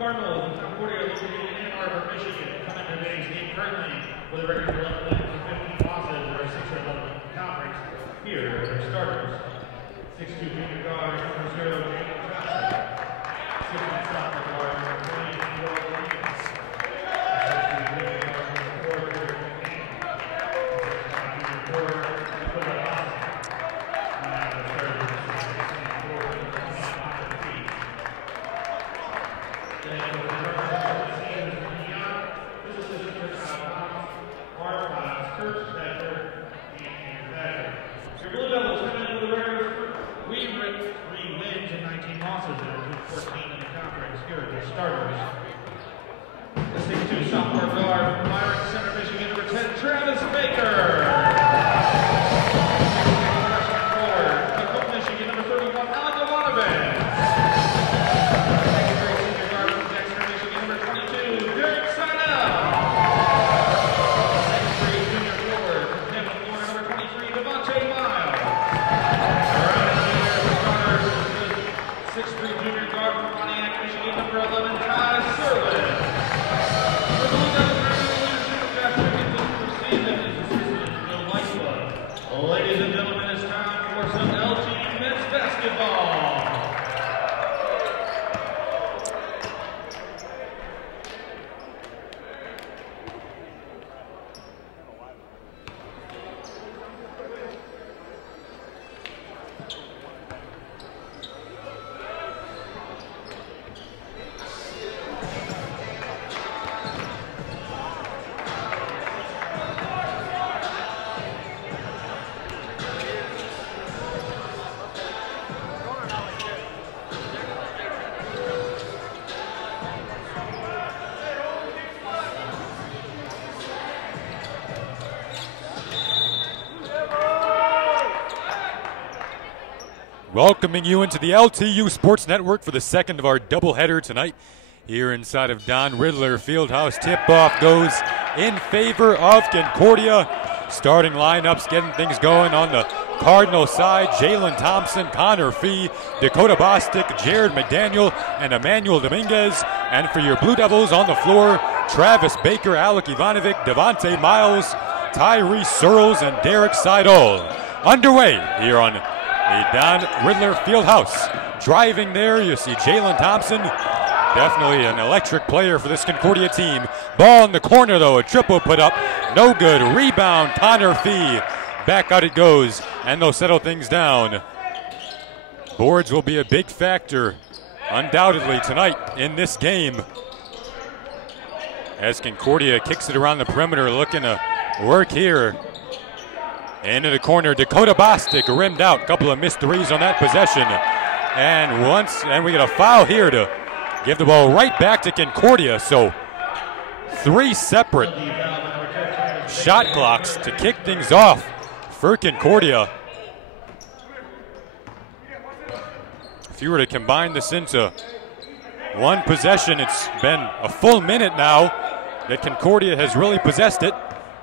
Cardinals, Concordia, located in Ann Arbor, Michigan, come into today's game currently with a record of 11 wins and 15 losses. There are 6 of them in conference. Here are their starters. 6'2" junior guard, number 0, Jalen Johnson. 6'1" sophomore guard, number 20, Neil Williams. 6'2" junior guard, number 4, Jared McCain. 6'5" junior forward, Dakota Boston. And the starters, 6'4", number 20, Hunter Fee. Then for the first team is Beyond, this is Chris Alphonse, Arphonse, Kurt Stetcher, and Thatcher. Your Blue Devils come in with a record of 3 wins and 19 losses. They're 14 in the conference. Here are their starters. The 6'2" sophomore guard from Byron Center, Michigan, number 10, Travis Baker. 6'6" freshman forward from Cook, Michigan, number 31, Alec Ivanovich. 2nd-grade senior guard from Dexter, Michigan, number 22, Derek Seidel. 2nd-grade junior forward from Kevin, Florida, number 23, Devontae Miles. Around here for starters is the 6'3" junior guard from Pontiac, Michigan, number 11, Kai Serlin. The Blue Devils are in the leadership of Josh Pickens this first season. His assistant is Bill Weissla. Ladies and gentlemen, it's time for some LTU men's basketball. Welcoming you into the LTU Sports Network for the second of our doubleheader tonight here inside of Don Riddler Fieldhouse. Tip-off goes in favor of Concordia. Starting lineups getting things going on the Cardinal side. Jalen Thompson, Connor Fee, Dakota Bostic, Jared McDaniel, and Emmanuel Dominguez. And for your Blue Devils on the floor, Travis Baker, Alec Ivanovic, Devontae Miles, Tyrese Searles, and Derek Seidel. Underway here on the Don Riddler Fieldhouse. Driving there, you see Jalen Thompson. Definitely an electric player for this Concordia team. Ball in the corner, though. A triple put up. No good. Rebound, Connor Fee. Back out it goes, and they'll settle things down. Boards will be a big factor, undoubtedly, tonight in this game. As Concordia kicks it around the perimeter, looking to work here. Into the corner, Dakota Bostic rimmed out. Couple of missed threes on that possession. And we get a foul here to give the ball right back to Concordia. So 3 separate shot clocks to kick things off for Concordia. If you were to combine this into one possession, it's been a full minute now that Concordia has really possessed it.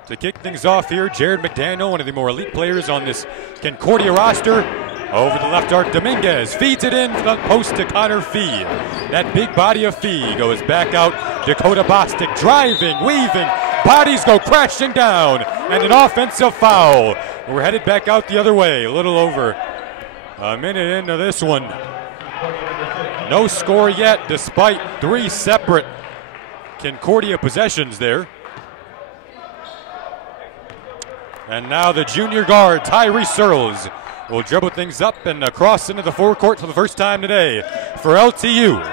To kick things off here, Jared McDaniel, one of the more elite players on this Concordia roster. Over the left arc, Dominguez feeds it in front post to Connor Fee. That big body of Fee goes back out. Dakota Bostic driving, weaving. Bodies go crashing down. And an offensive foul. We're headed back out the other way. A little over a minute into this one. No score yet, despite 3 separate Concordia possessions there. And now the junior guard, Tyrese Searles, will dribble things up and across into the forecourt for the first time today for LTU.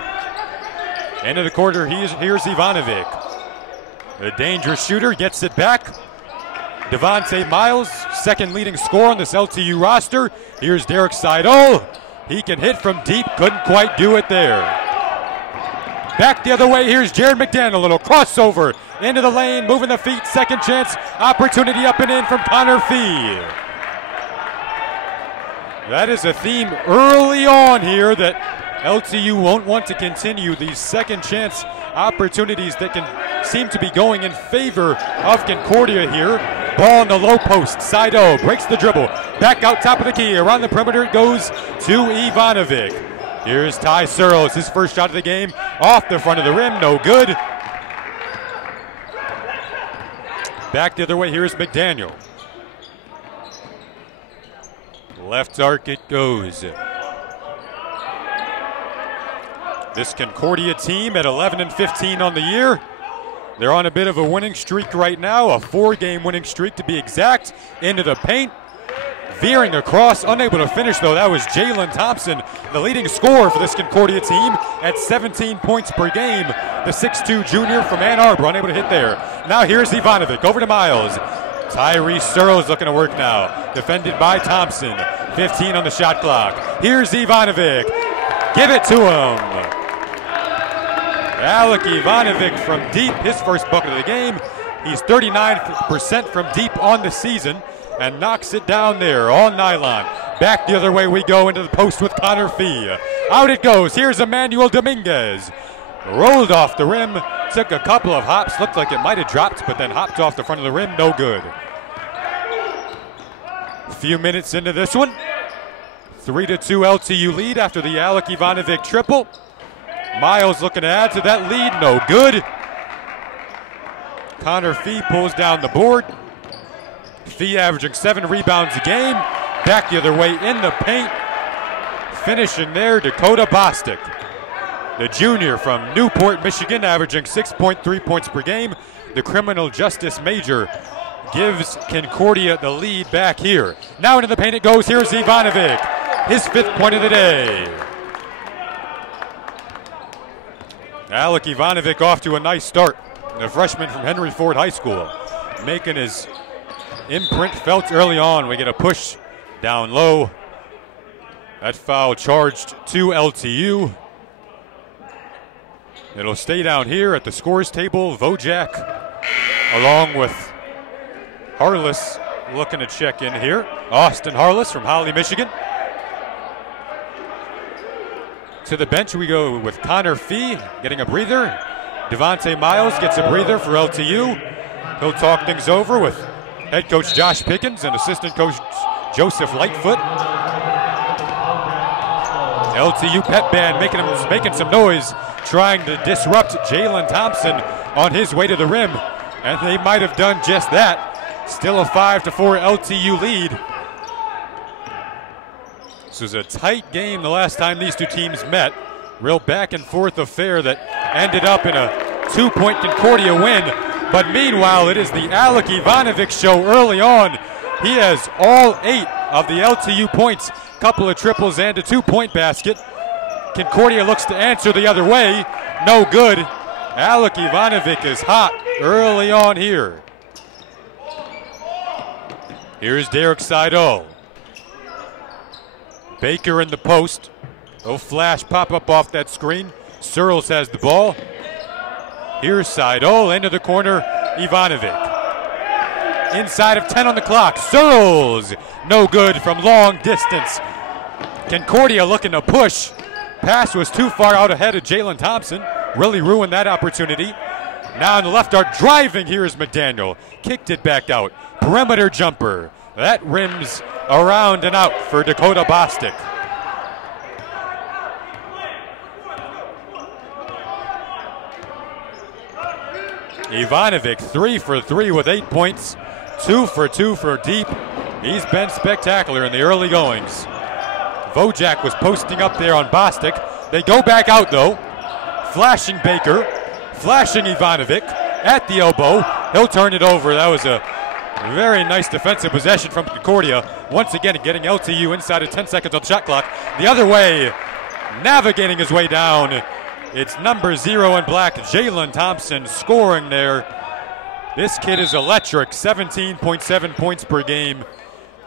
End of the quarter, here's Ivanovic. The dangerous shooter gets it back. Devontae Miles, second leading scorer on this LTU roster. Here's Derek Seidel. He can hit from deep, couldn't quite do it there. Back the other way, here's Jared McDaniel, a little crossover into the lane, moving the feet, second chance, opportunity up and in from Connor Fee. That is a theme early on here that LTU won't want to continue these second chance opportunities that can seem to be going in favor of Concordia here. Ball in the low post, Seidel breaks the dribble, back out top of the key, around the perimeter it goes to Ivanovic. Here's Ty Searles, his first shot of the game, off the front of the rim, no good. Back the other way, here's McDaniel. Left arc it goes. This Concordia team at 11-15 on the year. They're on a bit of a winning streak right now, a 4-game winning streak to be exact. Into the paint, veering across, unable to finish though. That was Jalen Thompson, the leading scorer for this Concordia team at 17 points per game. The 6'2 junior from Ann Arbor, unable to hit there. Now here's Ivanovic, over to Miles. Tyrese Searles looking to work now, defended by Thompson. 15 on the shot clock. Here's Ivanovic, give it to him. Alec Ivanovic from deep, his first bucket of the game. He's 39% from deep on the season and knocks it down there on nylon. Back the other way we go into the post with Connor Fee. Out it goes. Here's Emmanuel Dominguez. Rolled off the rim, took a couple of hops, looked like it might have dropped, but then hopped off the front of the rim, no good. A few minutes into this one. 3-2 LTU lead after the Alec Ivanovic triple. Miles looking to add to that lead, no good. Connor Fee pulls down the board. Fee averaging 7 rebounds a game. Back the other way in the paint. Finishing there, Dakota Bostic, the junior from Newport, Michigan, averaging 6.3 points per game. The criminal justice major gives Concordia the lead back here. Now into the paint it goes. Here's Ivanovic, his 5th point of the day. Alec Ivanovic off to a nice start. The freshman from Henry Ford High School, making his imprint felt early on. We get a push down low. That foul charged to LTU. It'll stay down here at the scores table. Vojak along with Harless looking to check in here. Austin Harless from Holly, Michigan. To the bench we go with Connor Fee getting a breather. Devontae Miles gets a breather for LTU. He'll talk things over with head coach Josh Pickens and assistant coach Joseph Lightfoot. LTU pep band making some noise, trying to disrupt Jalen Thompson on his way to the rim, and they might have done just that. Still a 5-4 LTU lead. This was a tight game the last time these two teams met. Real back and forth affair that ended up in a 2-point Concordia win. But meanwhile, it is the Alec Ivanovic show early on. He has all 8 of the LTU points, couple of triples and a 2-point basket. Concordia looks to answer the other way. No good. Alec Ivanovic is hot early on here. Here's Derek Seidel. Baker in the post. No flash pop up off that screen. Searles has the ball. Here's Seidel into the corner. Ivanovic. Inside of 10 on the clock. Searles. No good from long distance. Concordia looking to push. Pass was too far out ahead of Jalen Thompson. Really ruined that opportunity. Now in the left arc, driving. Here's McDaniel. Kicked it back out. Perimeter jumper. That rims around and out for Dakota Bostic. Ivanovic 3 for 3 with 8 points. 2 for 2 for deep. He's been spectacular in the early goings. Vojak was posting up there on Bostic. They go back out though. Flashing Baker. Flashing Ivanovic at the elbow. He'll turn it over. That was a very nice defensive possession from Concordia. Once again, getting LTU inside of 10 seconds on the shot clock. The other way, navigating his way down. It's number 0 in black, Jalen Thompson, scoring there. This kid is electric, 17.7 points per game.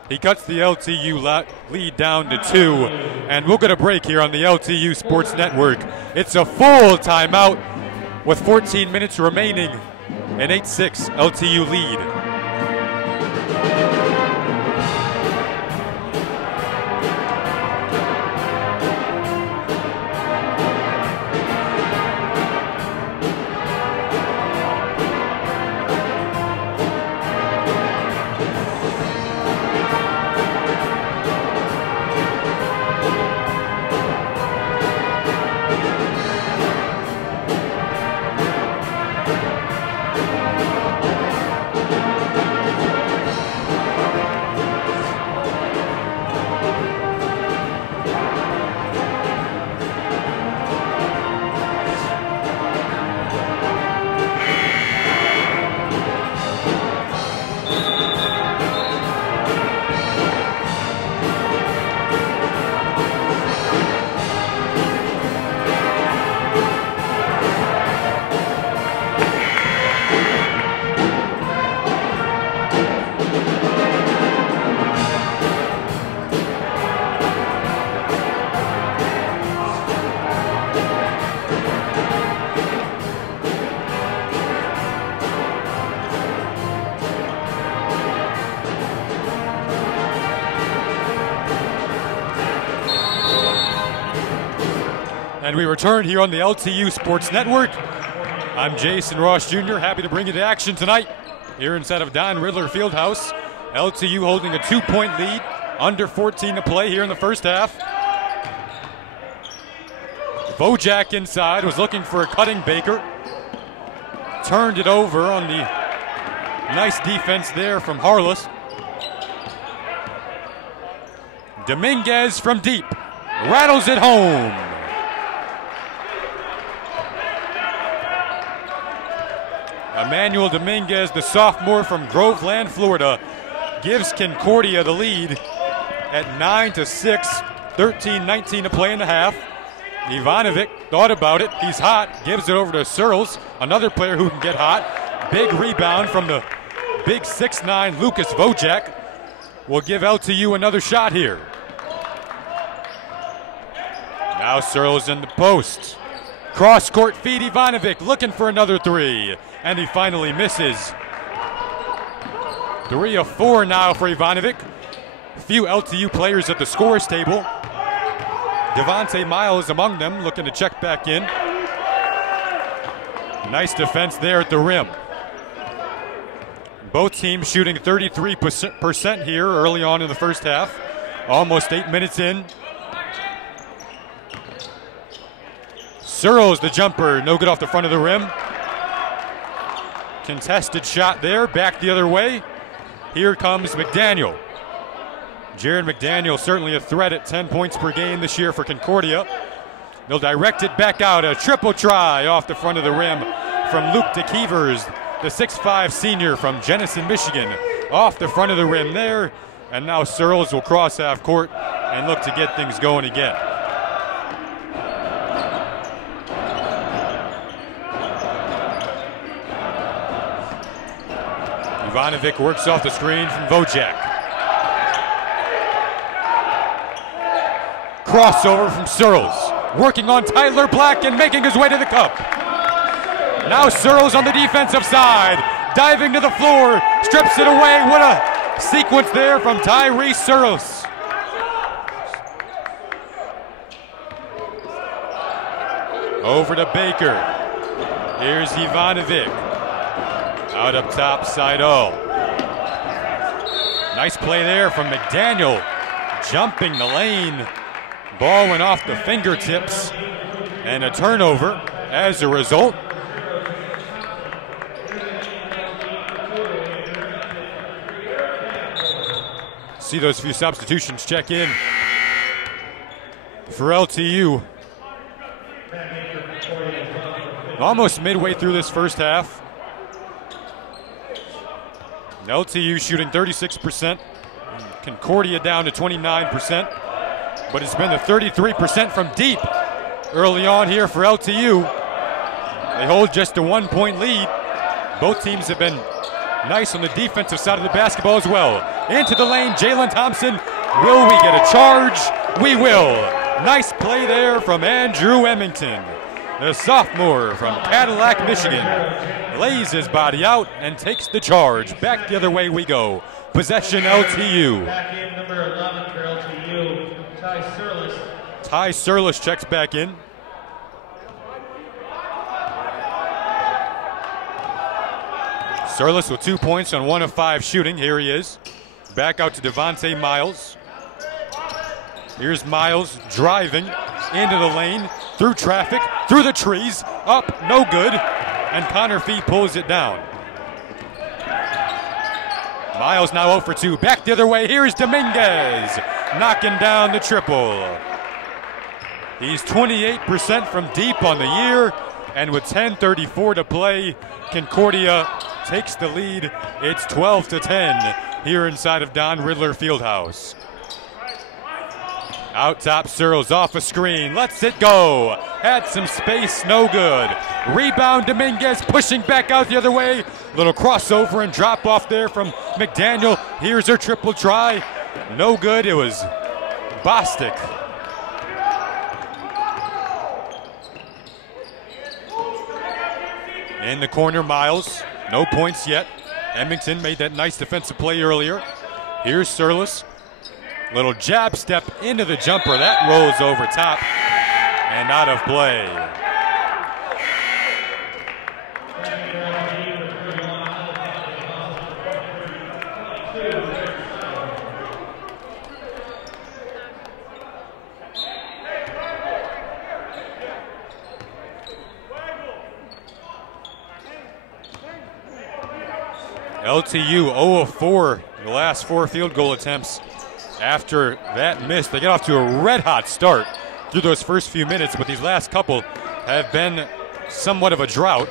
He cuts the LTU lead down to 2. And we'll get a break here on the LTU Sports Network. It's a full timeout with 14 minutes remaining. An 8-6 LTU lead. And we return here on the LTU Sports Network. I'm Jason Ross Jr., happy to bring you to action tonight here inside of Don Riddler Fieldhouse. LTU holding a 2-point lead, under 14 to play here in the first half. Vojak inside, was looking for a cutting Baker. Turned it over on the nice defense there from Harless. Dominguez from deep, rattles it home. Emmanuel Dominguez, the sophomore from Groveland, Florida, gives Concordia the lead at 9-6, 13-19 to play in the half. Ivanovic thought about it. He's hot. Gives it over to Searles, another player who can get hot. Big rebound from the big 6'9" Lucas Vojak. Will give LTU another shot here. Now Searles in the post. Cross-court feed, Ivanovic looking for another three. And he finally misses. 3 of 4 now for Ivanovic. A few LTU players at the scores table. Devontae Miles among them, looking to check back in. Nice defense there at the rim. Both teams shooting 33% here early on in the first half. Almost 8 minutes in. Searles, the jumper, no good off the front of the rim. Contested shot there, back the other way. Here comes McDaniel. Jared McDaniel certainly a threat at 10 points per game this year for Concordia. They'll direct it back out, a triple try off the front of the rim from Luke DeKeevers, the 6'5" senior from Jenison, Michigan. Off the front of the rim there, and now Searles will cross half court and look to get things going again. Ivanovic works off the screen from Vojak. Crossover from Searles. Working on Tyler Black and making his way to the cup. Now Searles on the defensive side. Diving to the floor. Strips it away. What a sequence there from Tyrese Searles. Over to Baker. Here's Ivanovic. Out up top, Saido. Nice play there from McDaniel. Jumping the lane. Ball went off the fingertips. And a turnover as a result. See those few substitutions check in for LTU. Almost midway through this first half. LTU shooting 36%, Concordia down to 29%, but it's been the 33% from deep early on here for LTU. They hold just a 1-point lead. Both teams have been nice on the defensive side of the basketball as well. Into the lane, Jalen Thompson. Will we get a charge? We will. Nice play there from Andrew Emmington, the sophomore from Cadillac, Michigan. Lays his body out and takes the charge. Back the other way we go. Possession LTU. Back in number 11 for LTU, Ty Searles. Ty Searles checks back in. Searles with 2 points on 1 of 5 shooting. Here he is. Back out to Devontae Miles. Here's Miles driving into the lane, through traffic, through the trees, up, no good. And Connor Fee pulls it down. Miles now 0 for 2. Back the other way. Here's Dominguez. Knocking down the triple. He's 28% from deep on the year. And with 10:34 to play, Concordia takes the lead. It's 12-10 here inside of Don Riddler Fieldhouse. Out top, Searles off a screen, lets it go. Had some space, no good. Rebound, Dominguez pushing back out the other way. Little crossover and drop off there from McDaniel. Here's her triple try. No good, it was Bostic. In the corner, Miles, no points yet. Emmington made that nice defensive play earlier. Here's Searles. Little jab step into the jumper. That rolls over top. and out of play. LTU 0 of 4, the last 4 field goal attempts. After that miss, they get off to a red-hot start through those first few minutes, but these last couple have been somewhat of a drought.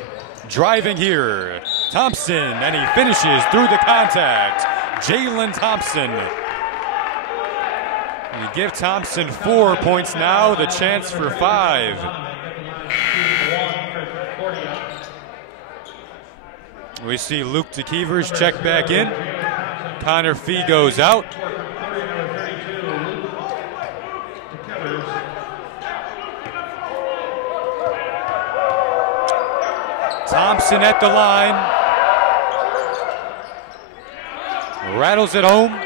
Driving here, Thompson, and he finishes through the contact. Jalen Thompson. You give Thompson 4 points now, the chance for 5. We see Luke DeKeevers check back in. Connor Fee goes out. Thompson at the line. Rattles it home.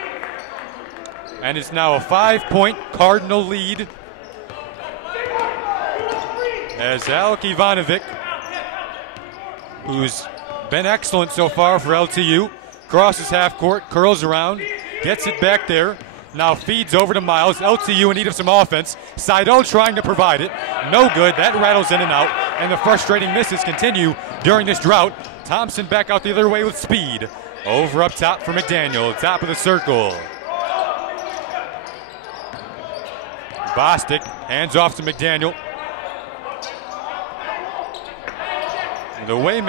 And it's now a 5-point Cardinal lead. As Alec Ivanovic, who's been excellent so far for LTU, crosses half court, curls around, gets it back there, now feeds over to Miles. LTU in need of some offense. Seidel trying to provide it. No good. That rattles in and out, and the frustrating misses continue during this drought. Thompson back out the other way with speed. Over up top for McDaniel, top of the circle. Bostic hands off to McDaniel. The way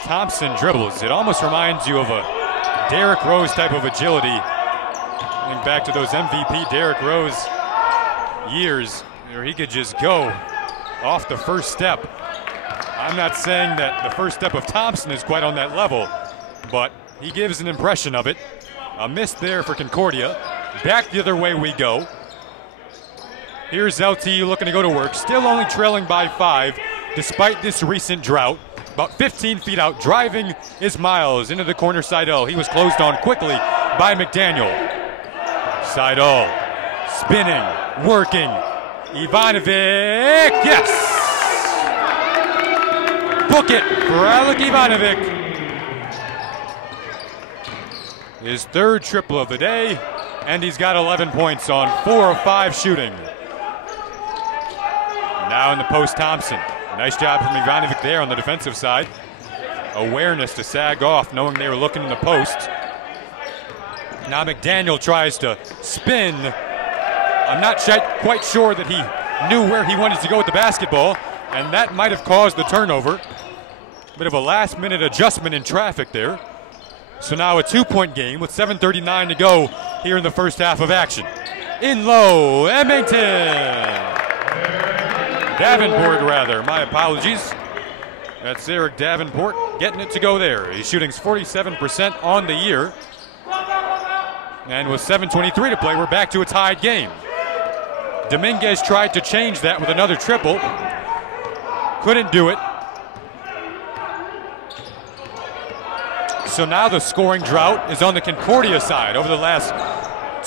Thompson dribbles, it almost reminds you of a Derrick Rose type of agility. Going back to those MVP Derrick Rose years where he could just go off the first step. I'm not saying that the first step of Thompson is quite on that level, but he gives an impression of it. A miss there for Concordia. Back the other way we go. Here's LTU looking to go to work. Still only trailing by 5 despite this recent drought. About 15 feet out. Driving is Miles into the corner. Seidel. He was closed on quickly by McDaniel. Seidel spinning, working. Ivanovic. Yes! Book it for Alec Ivanovic. His third triple of the day, and he's got 11 points on 4 of 5 shooting. Now in the post, Thompson. Nice job from Ivanovic there on the defensive side. Awareness to sag off, knowing they were looking in the post. Now McDaniel tries to spin. I'm not quite sure that he knew where he wanted to go with the basketball, and that might have caused the turnover. Bit of a last-minute adjustment in traffic there. So now a 2-point game with 7:39 to go here in the first half of action. In low, Emmington. Davenport, rather. My apologies. That's Eric Davenport getting it to go there. He's shooting 47% on the year. And with 7:23 to play, we're back to a tied game. Dominguez tried to change that with another triple. Couldn't do it. So now the scoring drought is on the Concordia side over the last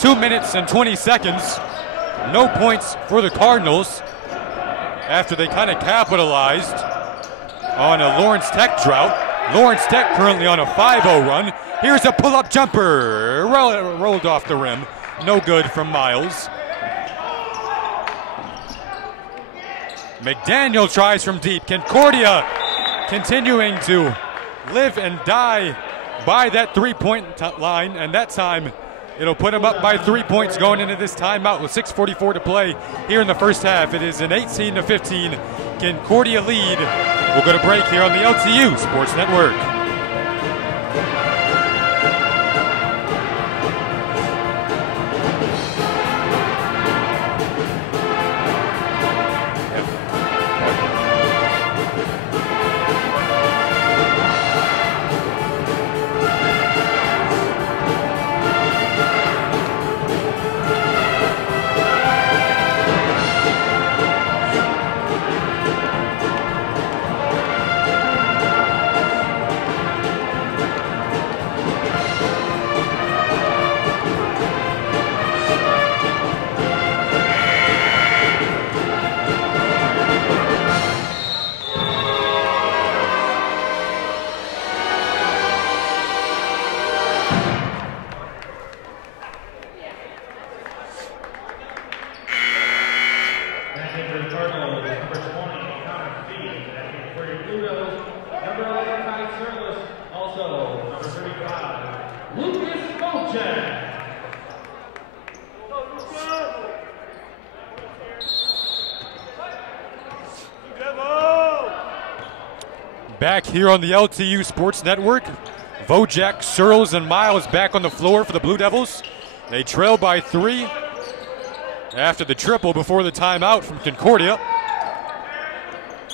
2 minutes and 20 seconds. No points for the Cardinals after they kind of capitalized on a Lawrence Tech drought. Lawrence Tech currently on a 5-0 run. Here's a pull-up jumper. Rolled off the rim. No good from Miles. McDaniel tries from deep. Concordia continuing to live and die by that 3-point line, and that time it'll put him up by 3 points going into this timeout with 6:44 to play here in the first half. It is an 18-15 Concordia lead. We'll go to break here on the LTU Sports Network. the Cardinals, number 20, Connor Fee. And for your Blue Devils, number 11, Ty Serlis. Also, number 35, Lucas Wojak. Back here on the LTU Sports Network, Wojak, Searles, and Miles back on the floor for the Blue Devils. They trail by 3 after the triple before the timeout from Concordia.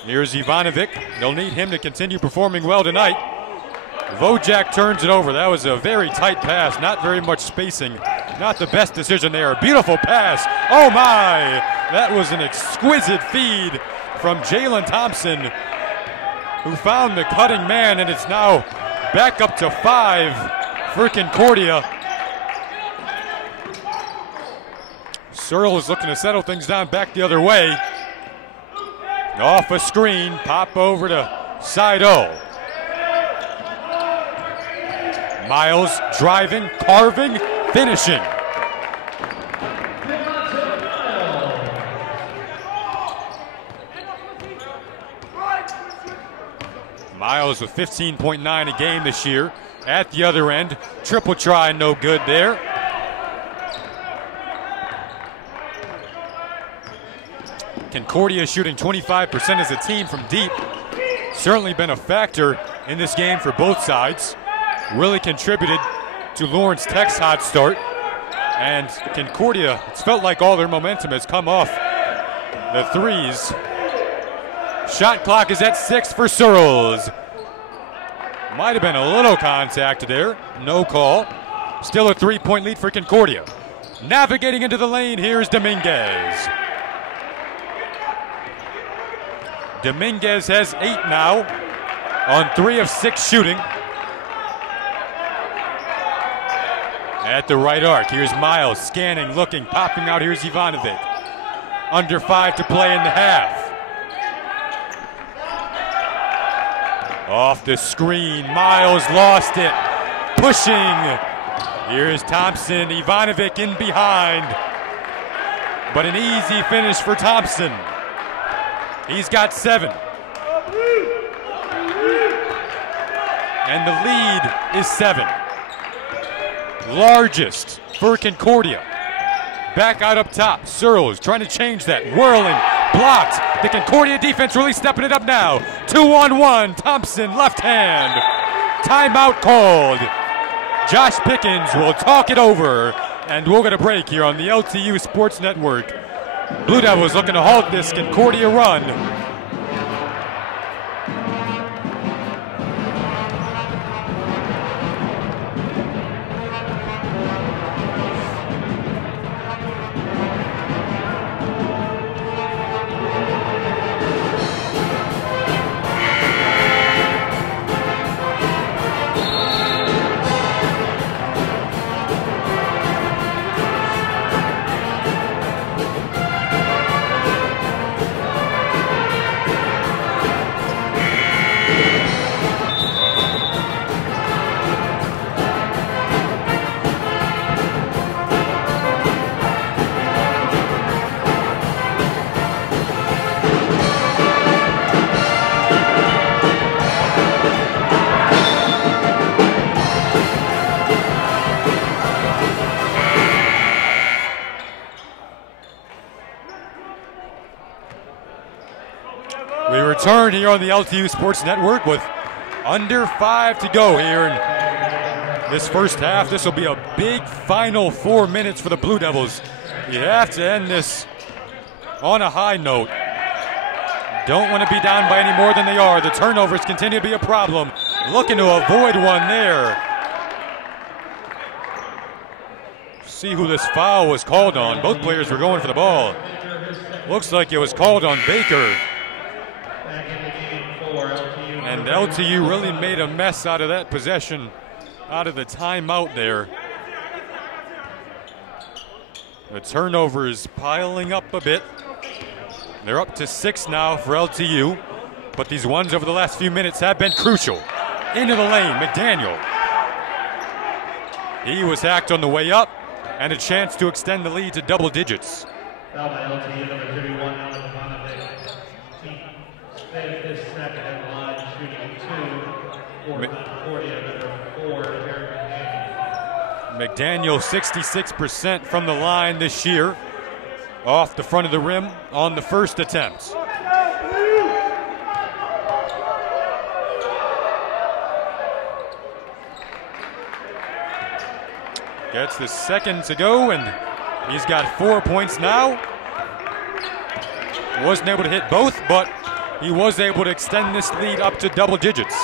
Here's Ivanovic. They'll need him to continue performing well tonight. Wojak turns it over. That was a very tight pass, not very much spacing. Not the best decision there. Beautiful pass. Oh my! That was an exquisite feed from Jalen Thompson, who found the cutting man, and it's now back up to 5 for Concordia. Searle is looking to settle things down back the other way. Off a screen, pop over to side O. Miles driving, carving, finishing. Miles with 15.9 a game this year. At the other end, triple try, no good there. Concordia shooting 25% as a team from deep. Certainly been a factor in this game for both sides. Really contributed to Lawrence Tech's hot start. And Concordia, it's felt like all their momentum has come off the threes. Shot clock is at 6 for Searles. Might have been a little contact there. No call. Still a 3-point lead for Concordia. Navigating into the lane, here's Dominguez. Dominguez has 8 now on 3 of 6 shooting. At the right arc, here's Miles scanning, looking, popping out. Here's Ivanovic. Under 5 to play in the half. Off the screen, Miles lost it. Pushing. Here's Thompson, Ivanovic in behind. But an easy finish for Thompson. He's got 7. And the lead is 7. Largest for Concordia. Back out up top. Searles trying to change that. Whirling. Blocked. The Concordia defense really stepping it up now. 2-on-1. Thompson left hand. Timeout called. Josh Pickens will talk it over. And we'll get a break here on the LTU Sports Network. Blue Devils looking to halt this Concordia run. We return here on the LTU Sports Network with under 5 to go here in this first half. This will be a big final 4 minutes for the Blue Devils. You have to end this on a high note. Don't want to be down by any more than they are. The turnovers continue to be a problem. Looking to avoid one there. See who this foul was called on. Both players were going for the ball. Looks like it was called on Baker. And LTU really made a mess out of that possession, out of the timeout there. The turnover is piling up a bit. They're up to 6 now for LTU, but these ones over the last few minutes have been crucial. Into the lane, McDaniel. He was hacked on the way up, and a chance to extend the lead to double digits. Foul by LTU, number 31, Ivanovic. second at the line, shooting 2 for Concordia, number 4, Derek McDaniel 66% from the line this year, off the front of the rim on the first attempt. Gets the second to go, and he's got 4 points now. Wasn't able to hit both, but he was able to extend this lead up to double digits.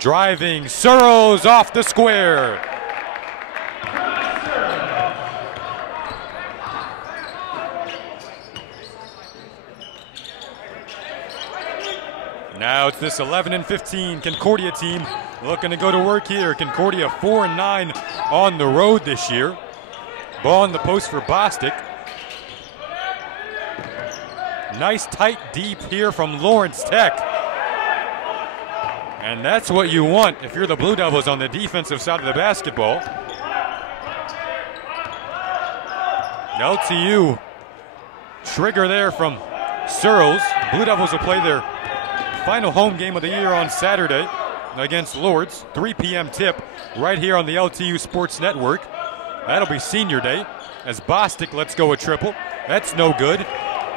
Driving, Searles off the square. Now it's this 11 and 15 Concordia team looking to go to work here. Concordia 4 and 9 on the road this year. Ball in the post for Bostic. Nice tight deep here from Lawrence Tech. And that's what you want if you're the Blue Devils on the defensive side of the basketball. LTU trigger there from Searles. Blue Devils will play their final home game of the year on Saturday against Lourdes. 3 p.m. tip right here on the LTU Sports Network. That'll be senior day as Bostic lets go a triple. That's no good.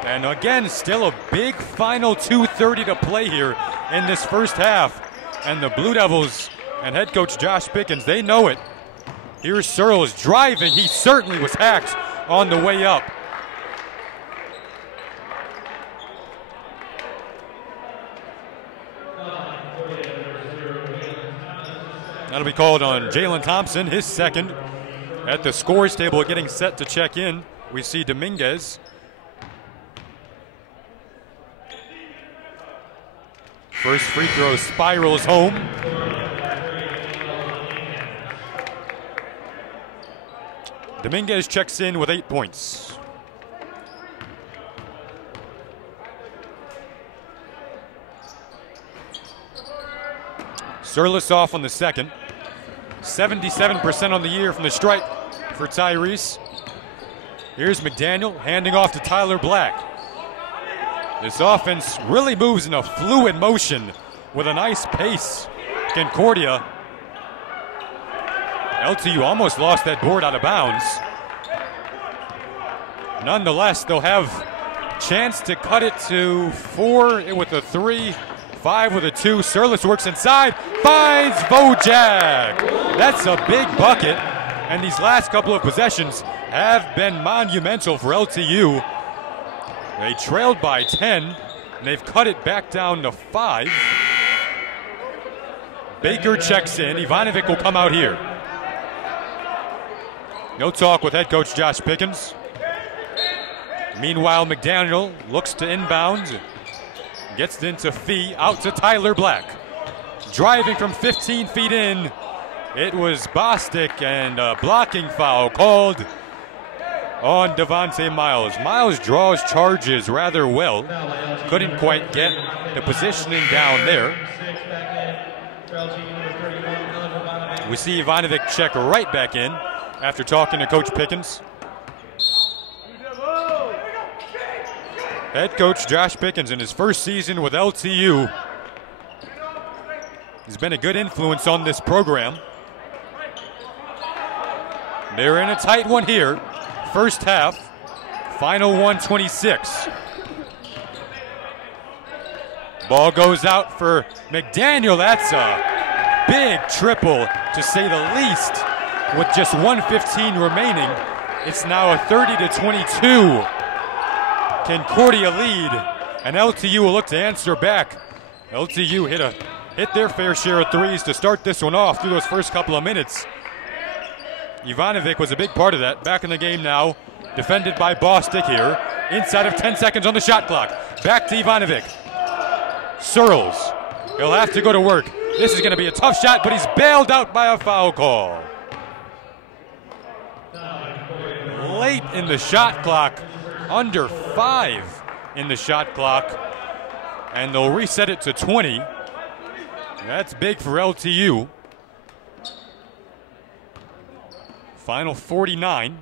And again, still a big final 2:30 to play here in this first half. And the Blue Devils and head coach Josh Pickens, they know it. Here's Searles driving. He certainly was hacked on the way up. That'll be called on Jalen Thompson, his second. At the scores table getting set to check in, we see Dominguez. First free throw spirals home. Dominguez checks in with 8 points. Searles off on the second. 77% on the year from the stripe for Tyrese. Here's McDaniel handing off to Tyler Black. This offense really moves in a fluid motion with a nice pace. Concordia. LTU almost lost that board out of bounds. Nonetheless, they'll have chance to cut it to 4 with a 3, 5 with a 2. Searles works inside, finds Vojak. That's a big bucket, and these last couple of possessions have been monumental for LTU. They trailed by 10, and they've cut it back down to 5. Baker checks in. Ivanovic will come out here. No talk with head coach Josh Pickens. Meanwhile, McDaniel looks to inbound. Gets into Fee, out to Tyler Black. Driving from 15 feet in. It was Bostic, and a blocking foul called on Devontae Miles. Miles draws charges rather well. Couldn't quite get the positioning down there. We see Ivanovic check right back in after talking to Coach Pickens. Head coach Josh Pickens in his first season with LTU. He's been a good influence on this program. They're in a tight one here. First half, final 126. Ball goes out for McDaniel. That's a big triple, to say the least. With just 1:15 remaining, it's now a 30-22 Concordia lead, and LTU will look to answer back. LTU hit their fair share of threes to start this one off through those first couple of minutes. Ivanovic was a big part of that. Back in the game now, defended by Bostic here. Inside of 10 seconds on the shot clock. Back to Ivanovic. Searles, he'll have to go to work. This is going to be a tough shot, but he's bailed out by a foul call. Late in the shot clock, under 5 in the shot clock, and they'll reset it to 20. That's big for LTU. Final 49.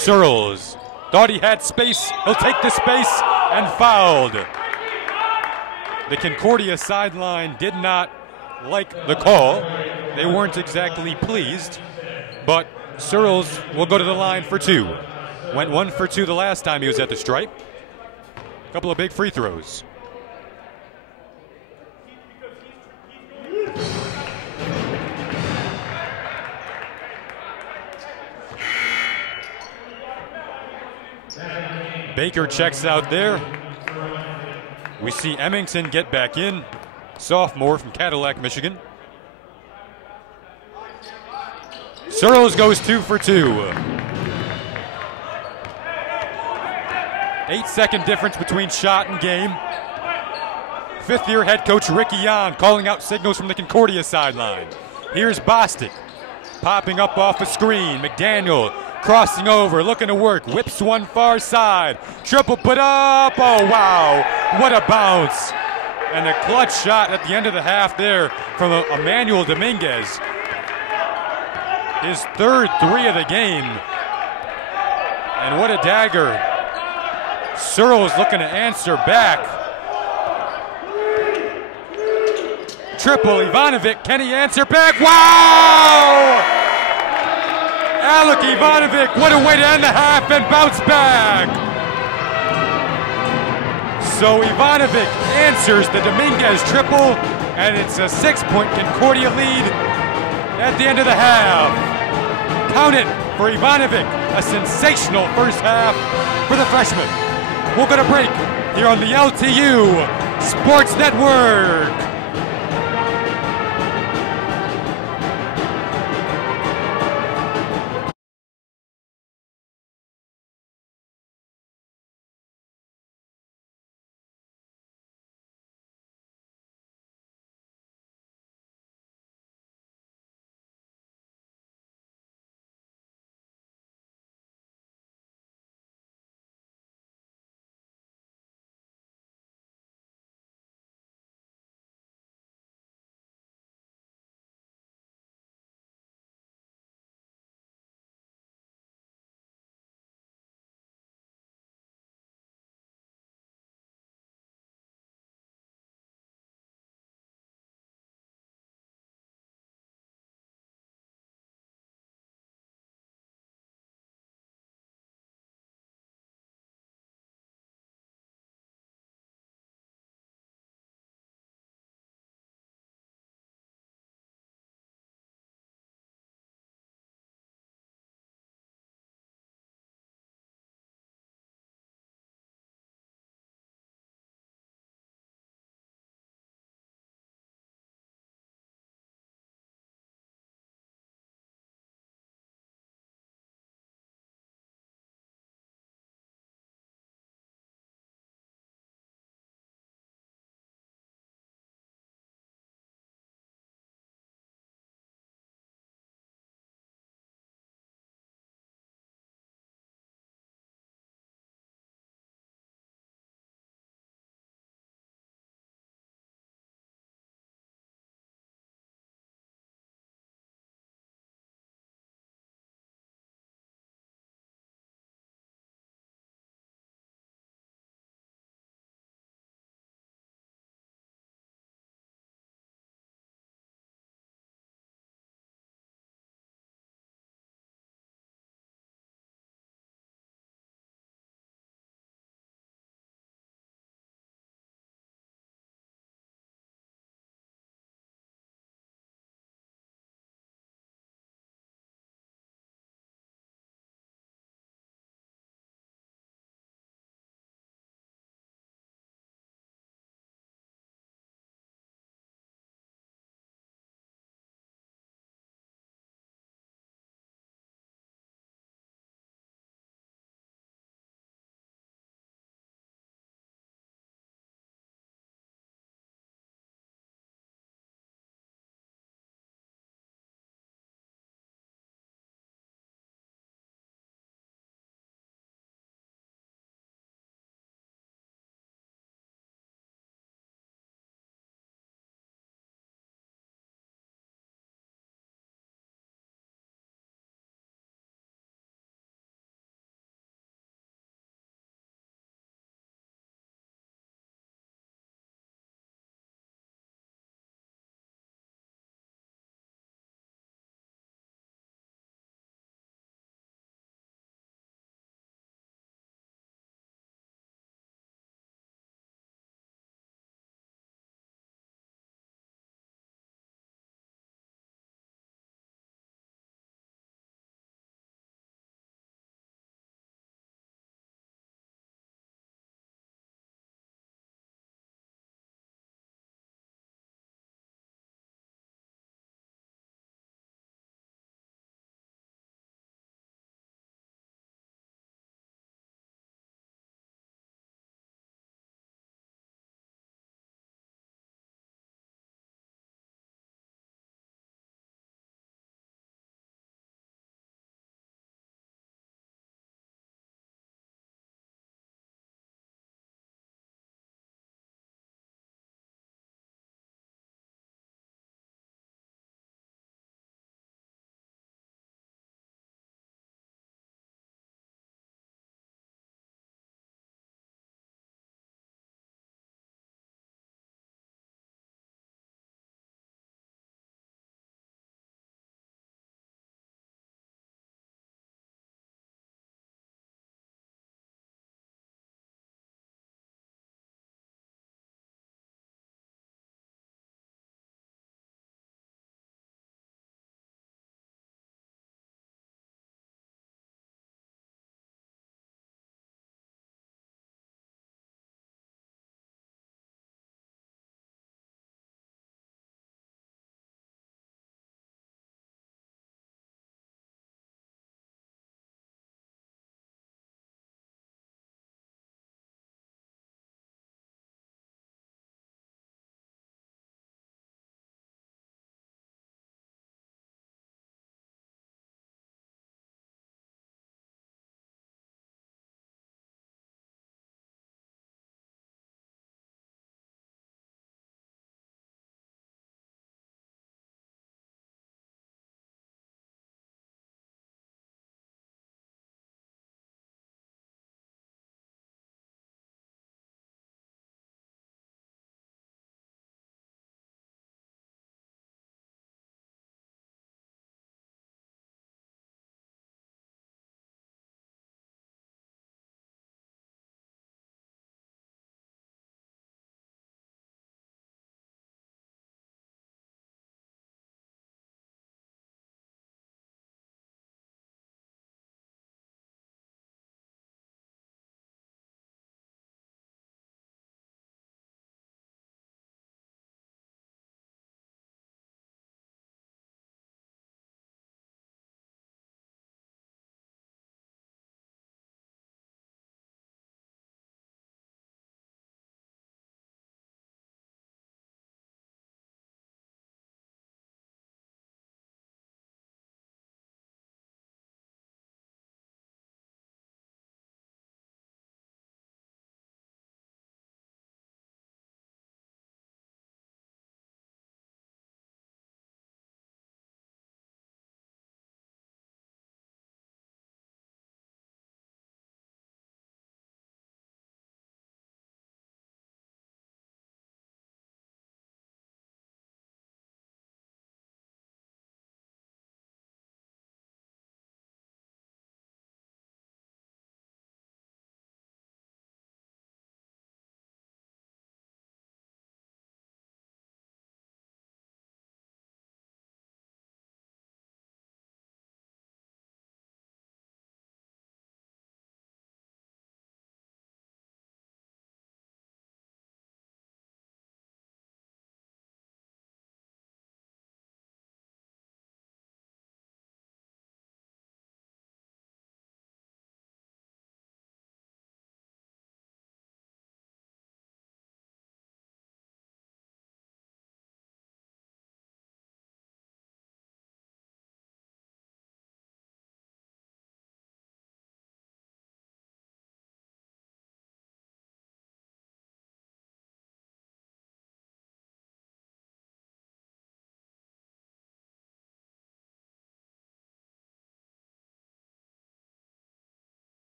Searles thought he had space. He'll take the space and fouled. The Concordia sideline did not like the call. They weren't exactly pleased, but Searles will go to the line for 2. Went 1 for 2 the last time he was at the stripe. A couple of big free throws. Baker checks out there. We see Emmington get back in, sophomore from Cadillac, Michigan. Searles goes 2 for 2. 8-second difference between shot and game. Fifth-year head coach Ricky Yan calling out signals from the Concordia sideline. Here's Bostic popping up off a screen. McDaniel crossing over, looking to work, whips one far side. Triple put up, oh wow, what a bounce. And a clutch shot at the end of the half there from Emmanuel Dominguez. His 3rd 3 of the game. And what a dagger. Searles looking to answer back. Triple, Ivanovic, can he answer back? Wow! Alec Ivanovic, what a way to end the half and bounce back. So Ivanovic answers the Dominguez triple, and it's a 6-point Concordia lead at the end of the half. Count it for Ivanovic, a sensational first half for the freshman. We'll go to break here on the LTU Sports Network.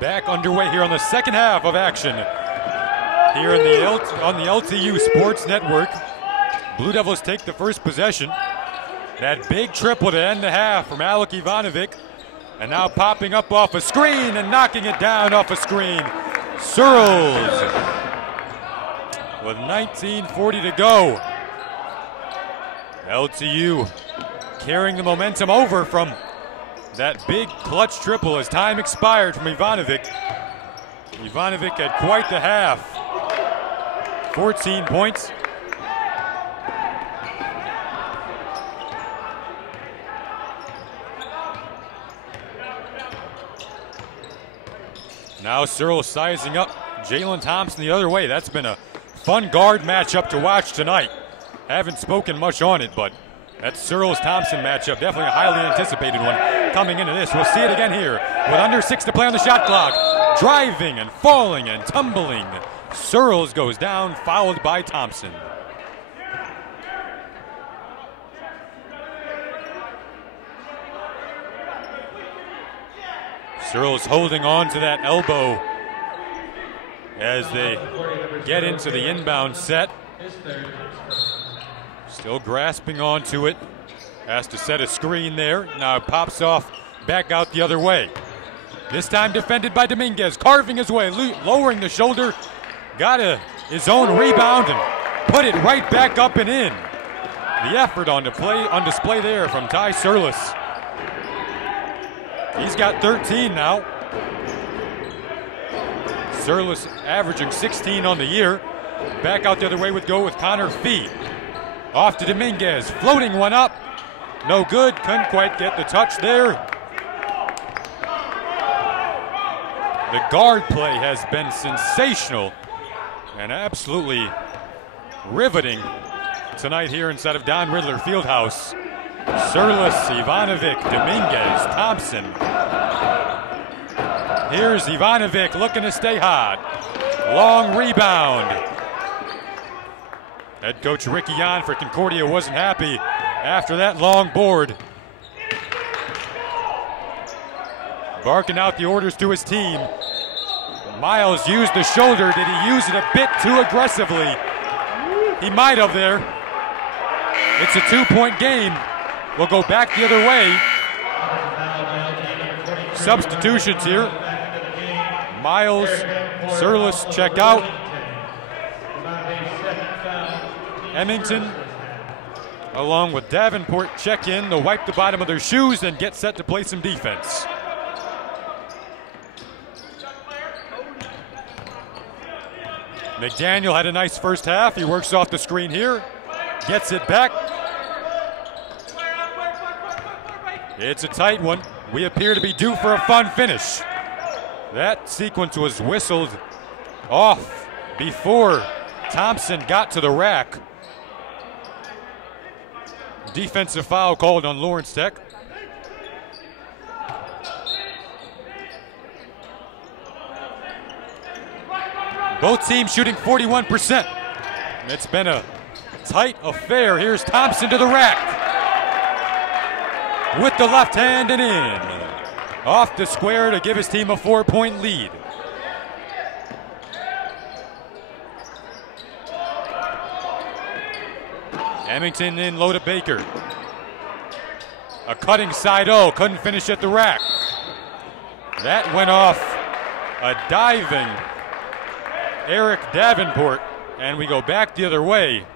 back underway here on the second half of action here in on the LTU Sports Network. Blue Devils take the first possession. That big triple to end the half from Alec Ivanovic. And now popping up off a screen and knocking it down off a screen. Searles with 19:40 to go. LTU carrying the momentum over from that big clutch triple as time expired from Ivanovic. Ivanovic had quite the half. 14 points. Now Searles sizing up Jalen Thompson the other way. That's been a fun guard matchup to watch tonight. Haven't spoken much on it, but that Searles-Thompson matchup, definitely a highly anticipated one coming into this. We'll see it again here with under 6 to play on the shot clock. Driving and falling and tumbling. Searles goes down, fouled by Thompson. Searles holding on to that elbow as they get into the inbound set. Still grasping onto it. Has to set a screen there. Now it pops off back out the other way. This time defended by Dominguez, carving his way, lowering the shoulder. Got his own rebound and put it right back up and in. The effort on display there from Ty Searles. He's got 13 now. Searles averaging 16 on the year. Back out the other way with Connor Fee. Off to Dominguez, floating one up. No good, couldn't quite get the touch there. The guard play has been sensational and absolutely riveting tonight here inside of Don Riddler Fieldhouse. Searles, Ivanovic, Dominguez, Thompson. Here's Ivanovic looking to stay hot. Long rebound. Head coach Ricky Yan for Concordia wasn't happy after that long board. Barking out the orders to his team. Miles used the shoulder. Did he use it a bit too aggressively? He might have there. It's a 2-point game. We'll go back the other way. Substitutions here. Miles, Searles check out. Emmington, along with Davenport, check in to wipe the bottom of their shoes and get set to play some defense. McDaniel had a nice first half. He works off the screen here, gets it back. It's a tight one. We appear to be due for a fun finish. That sequence was whistled off before Thompson got to the rack. Defensive foul called on Lawrence Tech. Both teams shooting 41%. It's been a tight affair. Here's Thompson to the rack. With the left hand and in. Off the square to give his team a 4-point lead. Emmington in low to Baker. A cutting side O, couldn't finish at the rack. That went off a diving Eric Davenport, and we go back the other way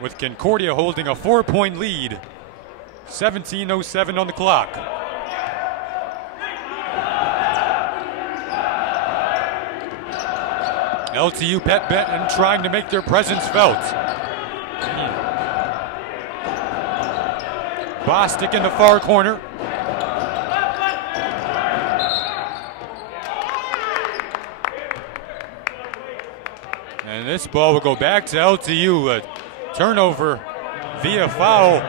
with Concordia holding a 4-point lead. 17:07 on the clock. LTU Pet Benton trying to make their presence felt. Bostic in the far corner. And this ball will go back to LTU. A turnover via foul.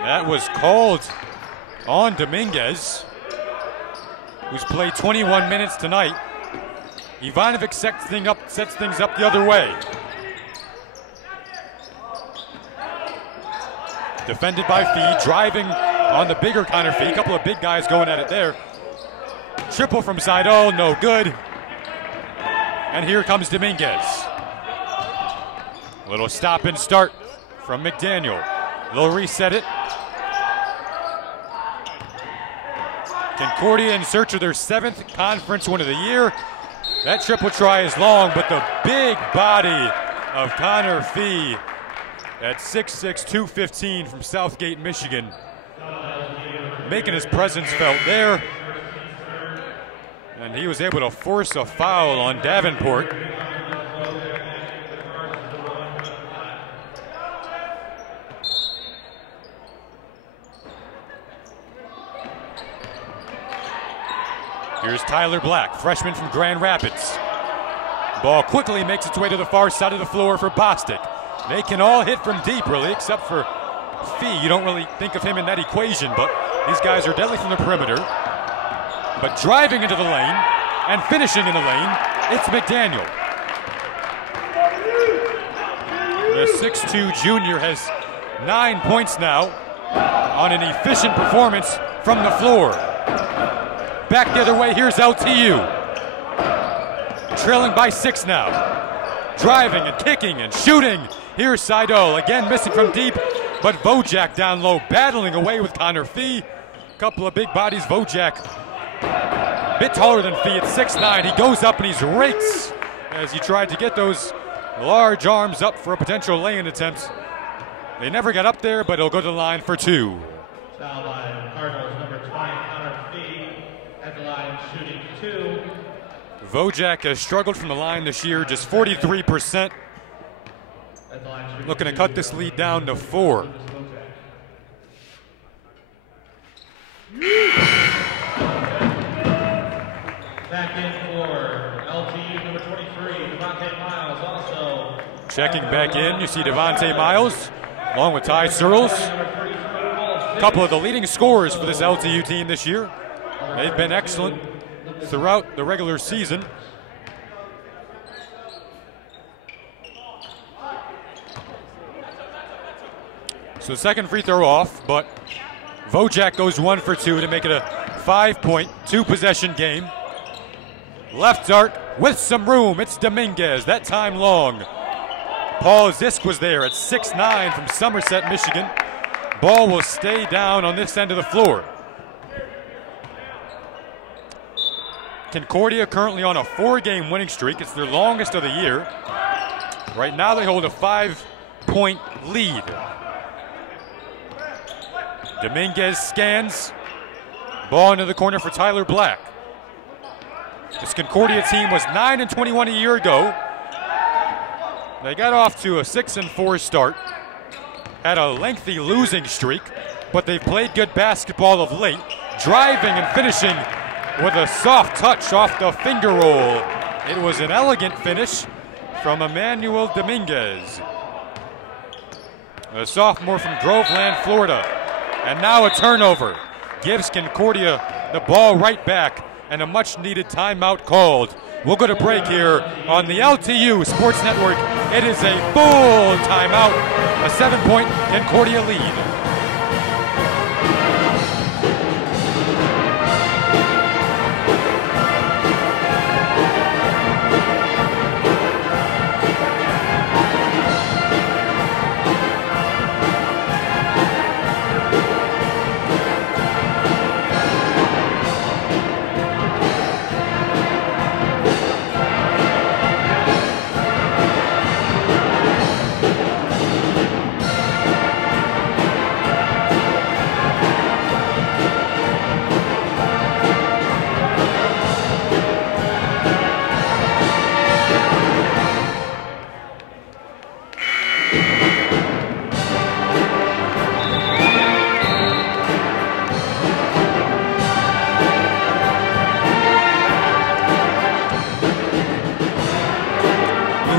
That was called on Dominguez, who's played 21 minutes tonight. Ivanovic sets things up the other way. Defended by Fee, driving on the bigger Connor Fee. A couple of big guys going at it there. Triple from Seidel, no good. And here comes Dominguez. Little stop and start from McDaniel. They'll reset it. Concordia in search of their 7th conference win of the year. That triple try is long, but the big body of Connor Fee at 6'6", 215 from Southgate, Michigan, making his presence felt there. And he was able to force a foul on Davenport. Here's Tyler Black, freshman from Grand Rapids. Ball quickly makes its way to the far side of the floor for Bostic. They can all hit from deep, really, except for Fee. You don't really think of him in that equation, but these guys are deadly from the perimeter. But driving into the lane and finishing in the lane, it's McDaniel. The 6'2" junior has 9 points now on an efficient performance from the floor. Back the other way, here's LTU. Trailing by 6 now. Driving and kicking and shooting. Here's Seidel, again missing from deep, but Vojak down low, battling away with Connor Fee. Couple of big bodies, Vojak a bit taller than Fee at 6'9". He goes up and he rakes as he tried to get those large arms up for a potential lay-in attempt. They never got up there, but he'll go to the line for 2. Foul line, Cardinals number 20, Connor Fee, at the line shooting 2. Vojak has struggled from the line this year, just 43%. Looking to cut this lead down to 4. Back in for LTU number 23, Devontae Miles also. Checking back in, you see Devontae Miles, along with Ty Searles. A couple of the leading scorers for this LTU team this year. They've been excellent throughout the regular season. So second free throw off, but Vojak goes 1 for 2 to make it a 5-point, 2-possession game. Left dart with some room. It's Dominguez, that time long. Paul Zisk was there at 6'9" from Somerset, Michigan. Ball will stay down on this end of the floor. Concordia currently on a 4-game winning streak. It's their longest of the year. Right now they hold a 5-point lead. Dominguez scans. Ball into the corner for Tyler Black. This Concordia team was 9-21 a year ago. They got off to a 6-4 start. Had a lengthy losing streak, but they've played good basketball of late. Driving and finishing with a soft touch off the finger roll. It was an elegant finish from Emmanuel Dominguez, a sophomore from Groveland, Florida. And now a turnover gives Concordia the ball right back, and a much-needed timeout called. We'll go to break here on the LTU Sports Network. It is a full timeout, a 7-point Concordia lead.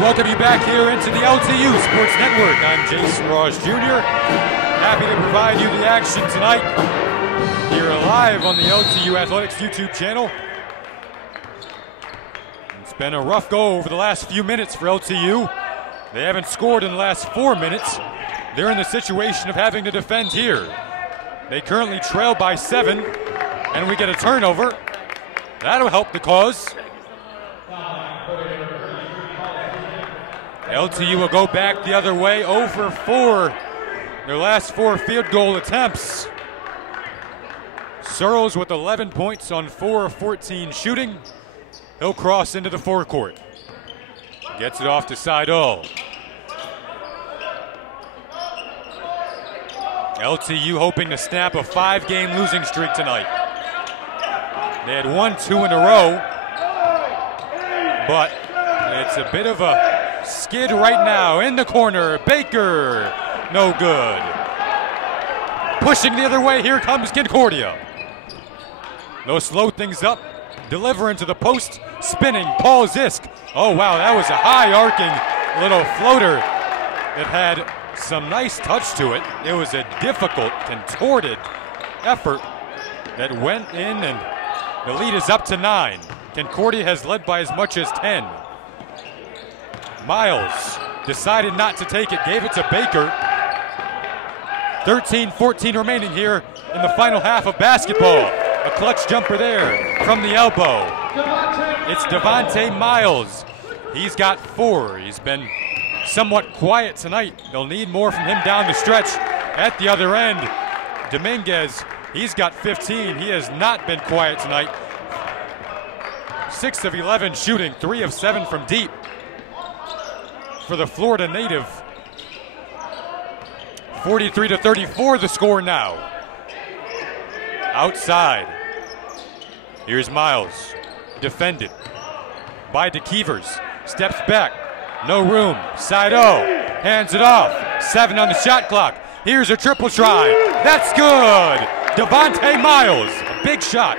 Welcome you back here into the LTU Sports Network. I'm Jason Ross Jr. Happy to provide you the action tonight here live on the LTU Athletics YouTube channel. It's been a rough go over the last few minutes for LTU. They haven't scored in the last 4 minutes. they're in the situation of having to defend here. They currently trail by 7, and we get a turnover. That'll help the cause. LTU will go back the other way, 0 for 4. Their last 4 field goal attempts. Searles with 11 points on 4 of 14 shooting. He'll cross into the forecourt. Gets it off to Seidel. LTU hoping to snap a 5-game losing streak tonight. They had won 2 in a row, but it's a bit of a skid right now. In the corner, Baker, no good. Pushing the other way, here comes Concordia. They'll slow things up, deliver into the post, spinning, Paul Zisk. Oh wow, that was a high arcing little floater that had some nice touch to it. It was a difficult, contorted effort that went in, and the lead is up to 9. Concordia has led by as much as 10. Miles decided not to take it, gave it to Baker. 13-14 remaining here in the final half of basketball. A clutch jumper there from the elbow. It's Devontae Miles. He's got 4. He's been somewhat quiet tonight. They'll need more from him down the stretch. At the other end, Dominguez, he's got 15. He has not been quiet tonight. 6 of 11 shooting, 3 of 7 from deep for the Florida native. 43-34 the score now. Outside. Here's Miles. Defended by DeKeevers. Steps back. No room. Seidel hands it off. 7 on the shot clock. Here's a triple try. That's good. Devontae Miles. A big shot.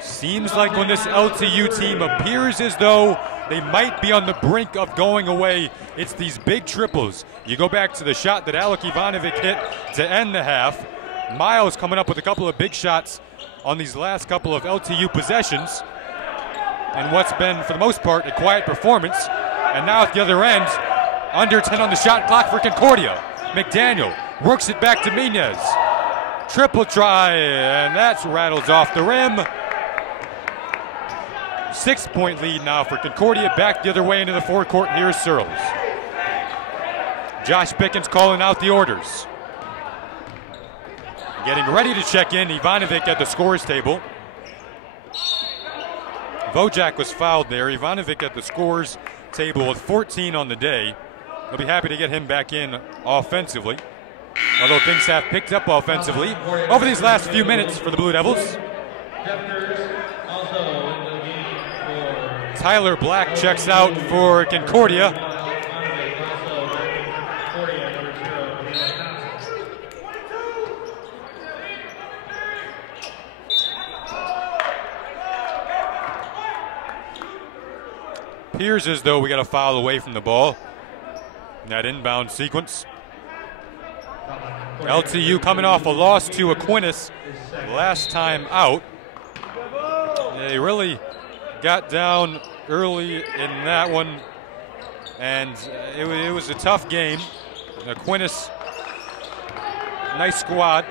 Seems like when this LTU team appears as though they might be on the brink of going away, it's these big triples. You go back to the shot that Alec Ivanovic hit to end the half. Miles coming up with a couple of big shots on these last couple of LTU possessions. And what's been, for the most part, a quiet performance. And now at the other end, under 10 on the shot clock for Concordia. McDaniel works it back to Minez. Triple try, and that rattles off the rim. 6-point lead now for Concordia. Back the other way into the forecourt. Here's Searles. Josh Pickens calling out the orders. Getting ready to check in, Ivanovic at the scores table. Vojak was fouled there. Ivanovic at the scores table with 14 on the day. They'll be happy to get him back in offensively. Although things have picked up offensively over these last few minutes for the Blue Devils. Tyler Black checks out for Concordia. Appears as though we got a foul away from the ball in that inbound sequence. LTU coming off a loss to Aquinas last time out. They really got down early in that one, and it was a tough game. Aquinas, nice squad.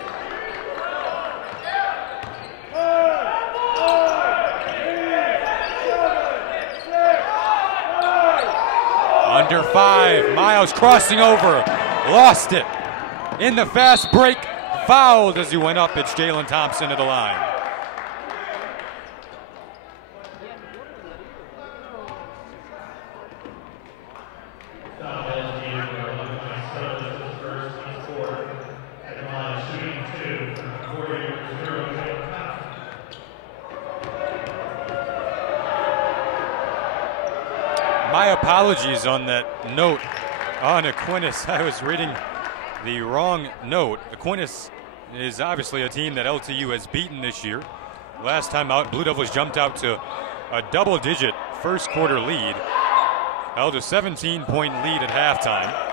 Under 5, Miles crossing over, lost it. In the fast break, fouled as he went up. It's Jalen Thompson to the line. My apologies on that note on Aquinas. I was reading the wrong note. Aquinas is obviously a team that LTU has beaten this year. Last time out, Blue Devils jumped out to a double-digit first quarter lead, held a 17-point lead at halftime.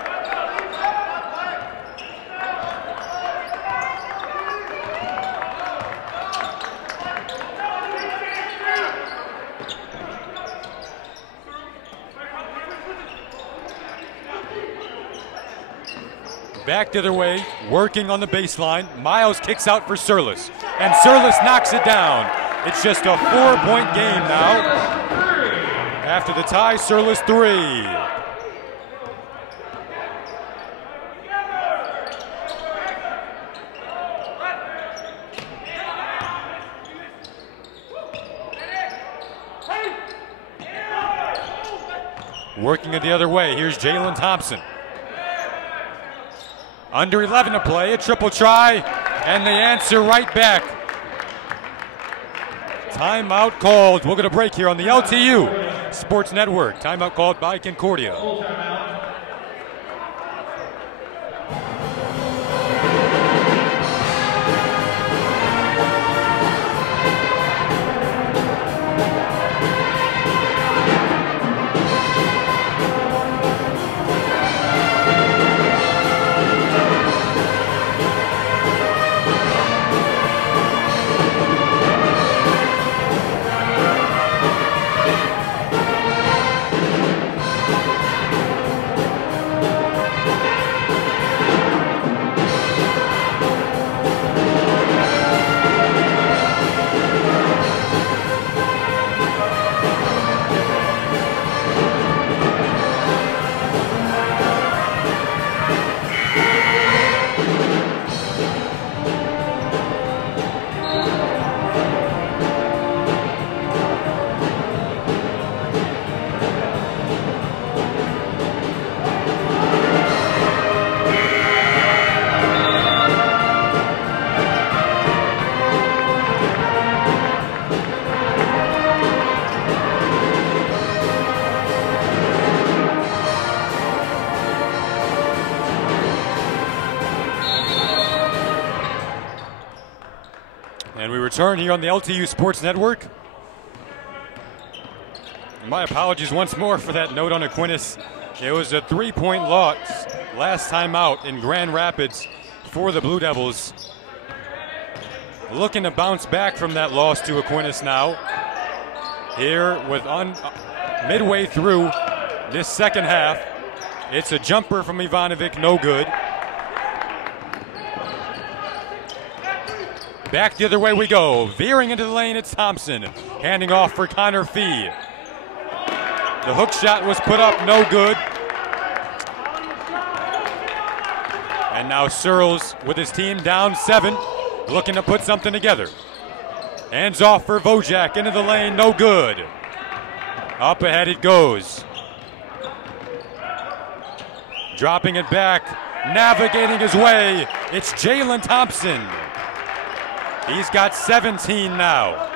Back the other way, working on the baseline. Miles kicks out for Surlis, and Surlis knocks it down. It's just a 4-point game now. After the tie, Surlis 3. Working it the other way, here's Jalen Thompson. Under 11 to play, a triple try, and they answer right back. Timeout called. We'll get a break here on the LTU Sports Network. Timeout called by Concordia. And we return here on the LTU Sports Network. My apologies once more for that note on Aquinas. It was a 3-point loss last time out in Grand Rapids for the Blue Devils. Looking to bounce back from that loss to Aquinas now. Here with midway through this second half. It's a jumper from Ivanovic, no good. Back the other way we go. Veering into the lane, it's Thompson. Handing off for Connor Fee. The hook shot was put up, no good. And now Searles with his team down 7, looking to put something together. Hands off for Vojak, into the lane, no good. Up ahead it goes. Dropping it back, navigating his way, it's Jalen Thompson. He's got 17 now,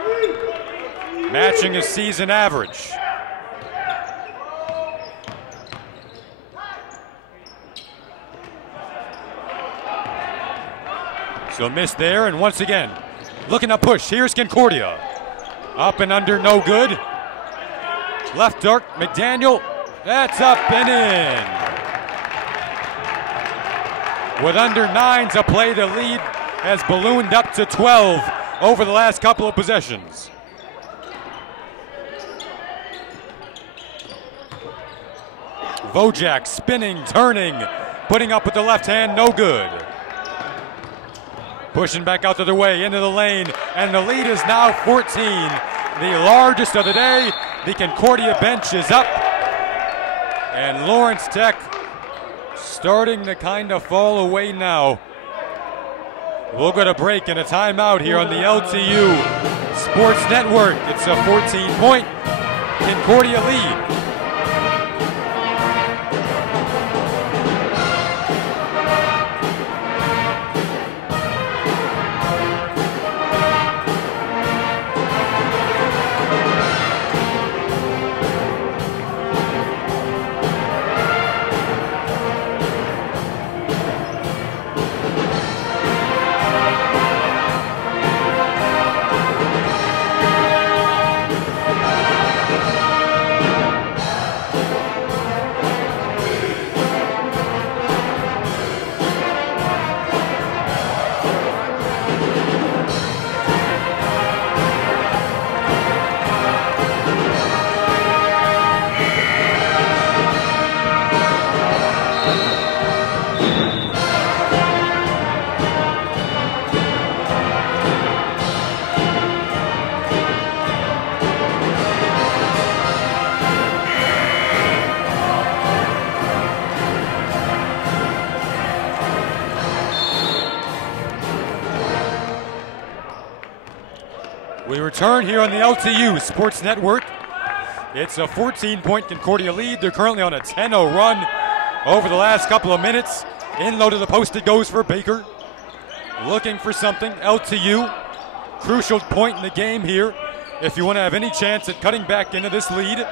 matching his season average. So miss there, and once again, looking to push. Here's Concordia. Up and under, no good. Left arc, McDaniel. That's up and in. With under 9 to play, the lead has ballooned up to 12 over the last couple of possessions. Vojak spinning, turning, putting up with the left hand, no good. Pushing back out the other way, into the lane, and the lead is now 14. The largest of the day. The Concordia bench is up. And Lawrence Tech starting to kind of fall away now. We'll go to break and a timeout here on the LTU Sports Network. It's a 14-point Concordia lead. We return here on the LTU Sports Network. It's a 14-point Concordia lead. They're currently on a 10-0 run over the last couple of minutes. In low to the post it goes for Baker. Looking for something. LTU, crucial point in the game here if you want to have any chance at cutting back into this lead.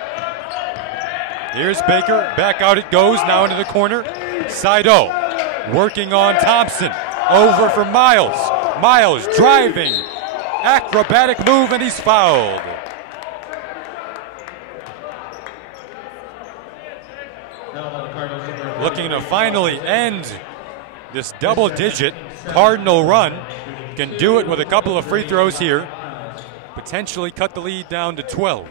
Here's Baker. Back out it goes. Now into the corner. Saido working on Thompson. Over for Miles. Miles driving. Acrobatic move, and he's fouled. Looking to finally end this double-digit Cardinal run. Can do it with a couple of free throws here. Potentially cut the lead down to 12.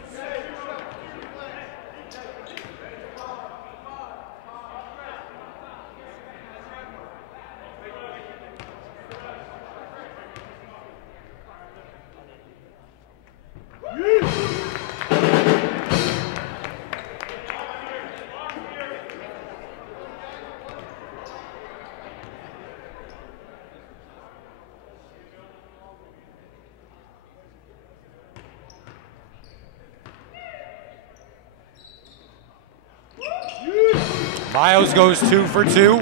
Miles goes 2 for 2.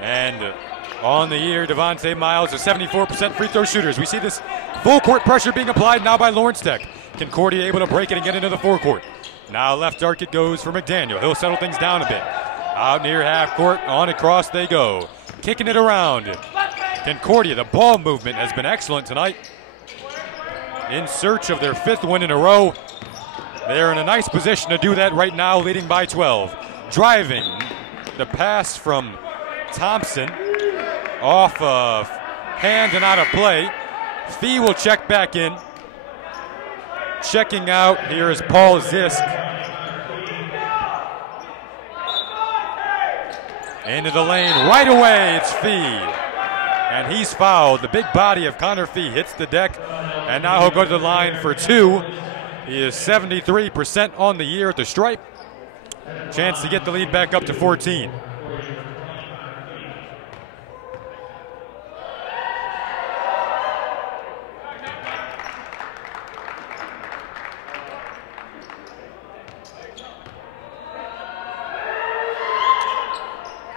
And on the year, Devontae Miles, a 74% free throw shooters. We see this full court pressure being applied now by Lawrence Tech. Concordia able to break it and get into the forecourt. Now left arc it goes for McDaniel. He'll settle things down a bit. Out near half court, on across they go. Kicking it around. Concordia, the ball movement has been excellent tonight. In search of their 5th win in a row. They're in a nice position to do that right now, leading by 12. Driving, the pass from Thompson off of hand and out of play. Fee will check back in. Checking out here is Paul Zisk. Into the lane right away, it's Fee. And he's fouled. The big body of Connor Fee hits the deck, and now he'll go to the line for 2. He is 73% on the year at the stripe. Chance to get the lead back up to 14.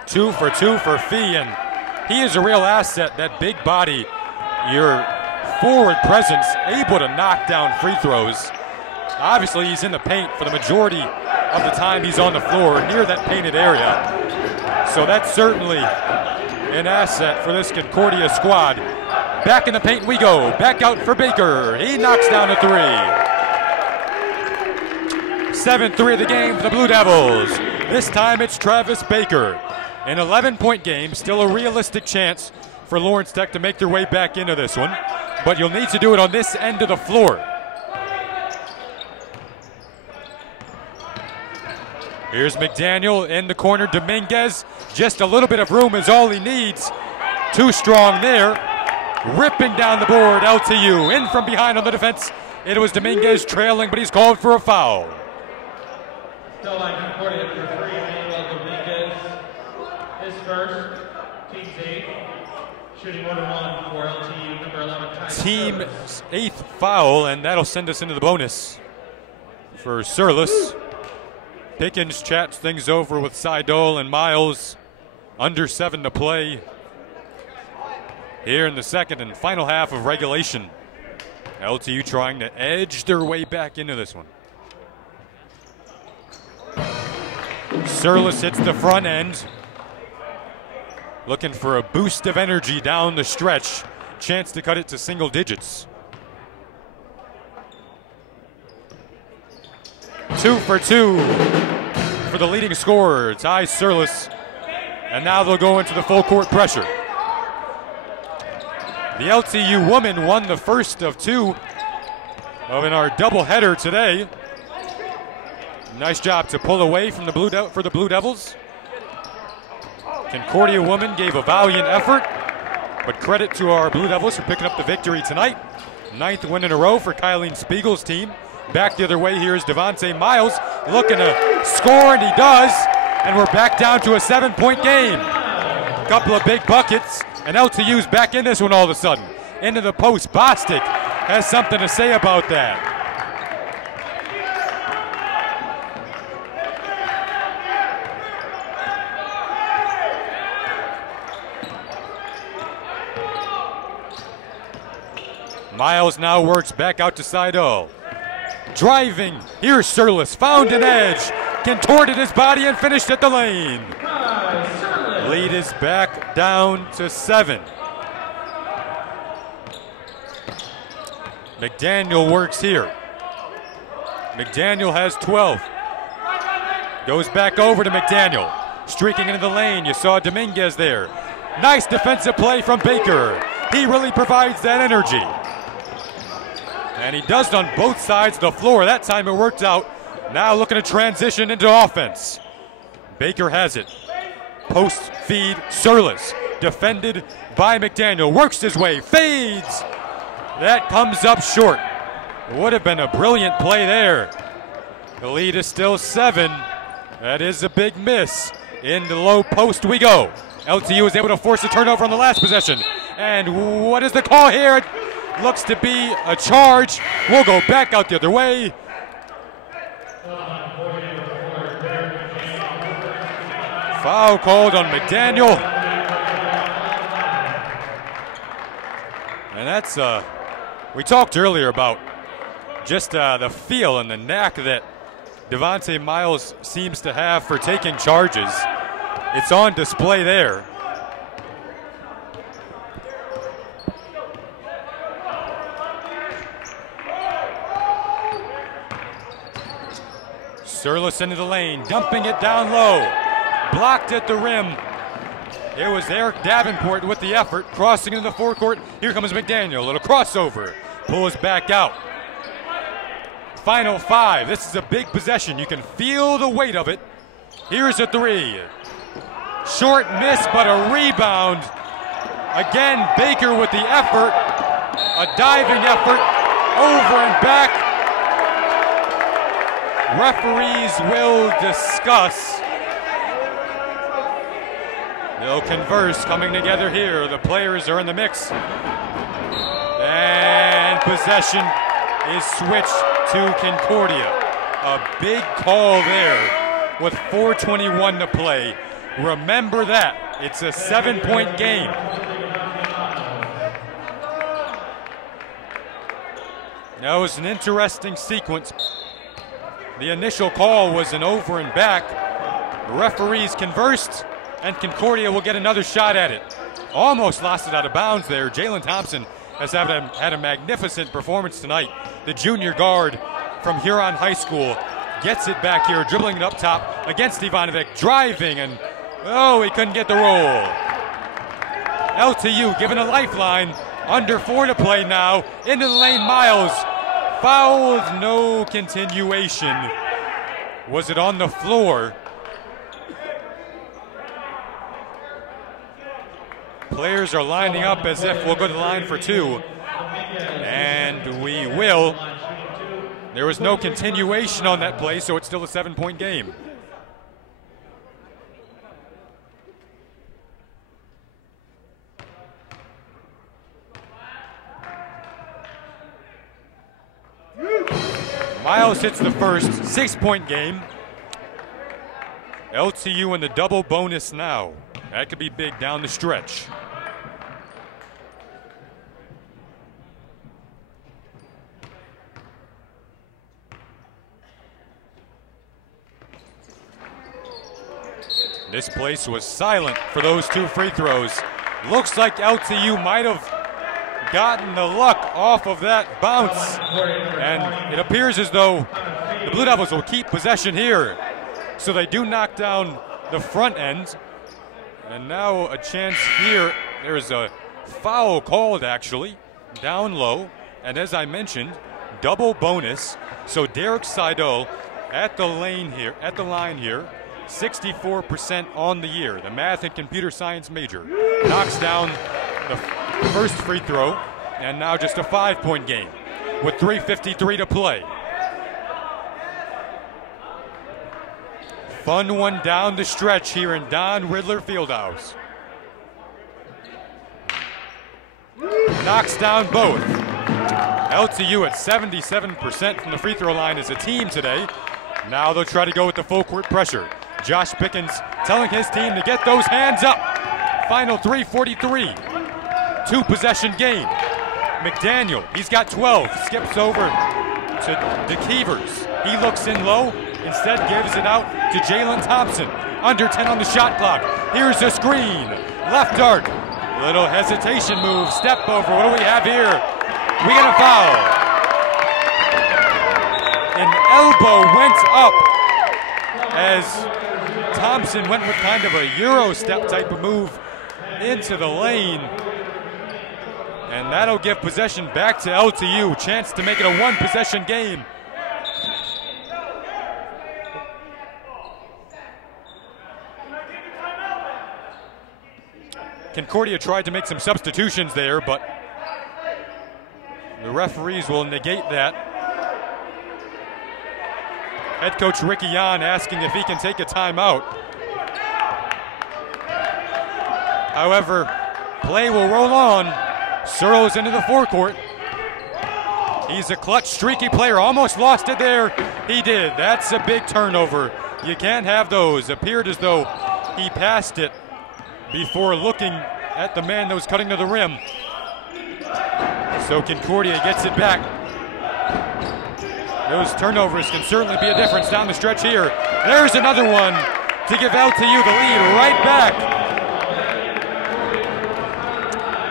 Two for 2 for Fee, and he is a real asset, that big body, your forward presence, able to knock down free throws. Obviously, he's in the paint for the majority of the time he's on the floor, near that painted area. So that's certainly an asset for this Concordia squad. Back in the paint we go. Back out for Baker. He knocks down a 3. 7-3 of the game for the Blue Devils. This time it's Travis Baker. An 11-point game, still a realistic chance for Lawrence Tech to make their way back into this one. But you'll need to do it on this end of the floor. Here's McDaniel in the corner. Dominguez, just a little bit of room is all he needs. Too strong there. Ripping down the board, LTU. In from behind on the defense. It was Dominguez trailing, but he's called for a foul. Still line Concordia for 3, Manuel Dominguez. His first, team's 8th. Shooting 1-1 for LTU, number 11. Team's 8th foul, and that'll send us into the bonus for Surlis. Pickens chats things over with Seidel and Miles. Under 7 to play here in the second and final half of regulation. LTU trying to edge their way back into this one. Surlis hits the front end. Looking for a boost of energy down the stretch. Chance to cut it to single digits. 2 for 2 for the leading scorer, Ty Surlis. And now they'll go into the full court pressure. The LTU woman won the first of 2 in our doubleheader today. Nice job to pull away from the for the Blue Devils. Concordia woman gave a valiant effort, but credit to our Blue Devils for picking up the victory tonight. 9th win in a row for Kylene Spiegel's team. Back the other way, here's Devontae Miles looking to score, and he does. And we're back down to a 7-point game. A couple of big buckets, and LTU's back in this one all of a sudden. into the post. Bostic has something to say about that. Miles now works back out to Seidel. Driving, here's Surlis, found an edge, contorted his body and finished at the lane. Lead is back down to 7. McDaniel works here. McDaniel has 12. Goes back over to McDaniel. Streaking into the lane, you saw Dominguez there. Nice defensive play from Baker. He really provides that energy. And he does it on both sides of the floor. That time it worked out. Now looking to transition into offense. Baker has it. Post feed, Surlis. Defended by McDaniel. Works his way, fades. That comes up short. Would have been a brilliant play there. The lead is still 7. That is a big miss. In the low post we go. LTU is able to force a turnover on the last possession. And what is the call here? Looks to be a charge. We'll go back out the other way. Foul called on McDaniel. And that's, we talked earlier about just the feel and the knack that Devontae Miles seems to have for taking charges. It's on display there. Surlis into the lane, dumping it down low. Blocked at the rim. It was Eric Davenport with the effort, crossing into the forecourt. Here comes McDaniel, a little crossover. Pulls back out. Final 5. This is a big possession. You can feel the weight of it. Here's a 3. Short miss, but a rebound. Again, Baker with the effort. A diving effort. Over and back. Referees will discuss. They'll converse, coming together here. The players are in the mix. And possession is switched to Concordia. A big call there with 4:21 to play. Remember that. It's a 7-point game. That was an interesting sequence. The initial call was an over and back. The referees conversed, and Concordia will get another shot at it. Almost lost it out of bounds there. Jalen Thompson has had a magnificent performance tonight. The junior guard from Huron High School gets it back here, dribbling it up top against Ivanovic, driving, and oh, he couldn't get the roll. LTU given a lifeline, under 4 to play now, into the lane, Miles. Fouled, no continuation. Was it on the floor? Players are lining up as if we'll go to the line for 2. And we will. There was no continuation on that play, so it's still a 7-point game. Miles hits the first, 6-point game. LTU in the double bonus now. That could be big down the stretch. This place was silent for those 2 free throws. Looks like LTU might have gotten the luck off of that bounce. And it appears as though the Blue Devils will keep possession here. So they do knock down the front end. And now a chance here. There's a foul called actually, down low. And as I mentioned, double bonus. So Derek Seidel at the line here, 64% on the year. The math and computer science major knocks down the first free throw, and now just a 5-point game with 3:53 to play. Fun one down the stretch here in Don Riddler Fieldhouse. knocks down both. LTU at 77% from the free throw line as a team today. Now they'll try to go with the full court pressure. Josh Pickens telling his team to get those hands up. Final 3:43. 2-possession game. McDaniel, he's got 12, skips over to DeKeevers. He looks in low, instead gives it out to Jalen Thompson. Under 10 on the shot clock. Here's a screen. Left arc. Little hesitation move. Step over. What do we have here? We got a foul. An elbow went up as Thompson went with kind of a Euro step type of move into the lane. And that'll give possession back to LTU. Chance to make it a 1-possession game. Concordia tried to make some substitutions there, but the referees will negate that. Head coach Ricky Yan asking if he can take a timeout. However, play will roll on. Searles into the forecourt. He's a clutch, streaky player. Almost lost it there. He did. That's a big turnover. You can't have those. Appeared as though he passed it before looking at the man that was cutting to the rim. So Concordia gets it back. Those turnovers can certainly be a difference down the stretch here. There's another one to give LTU the lead right back.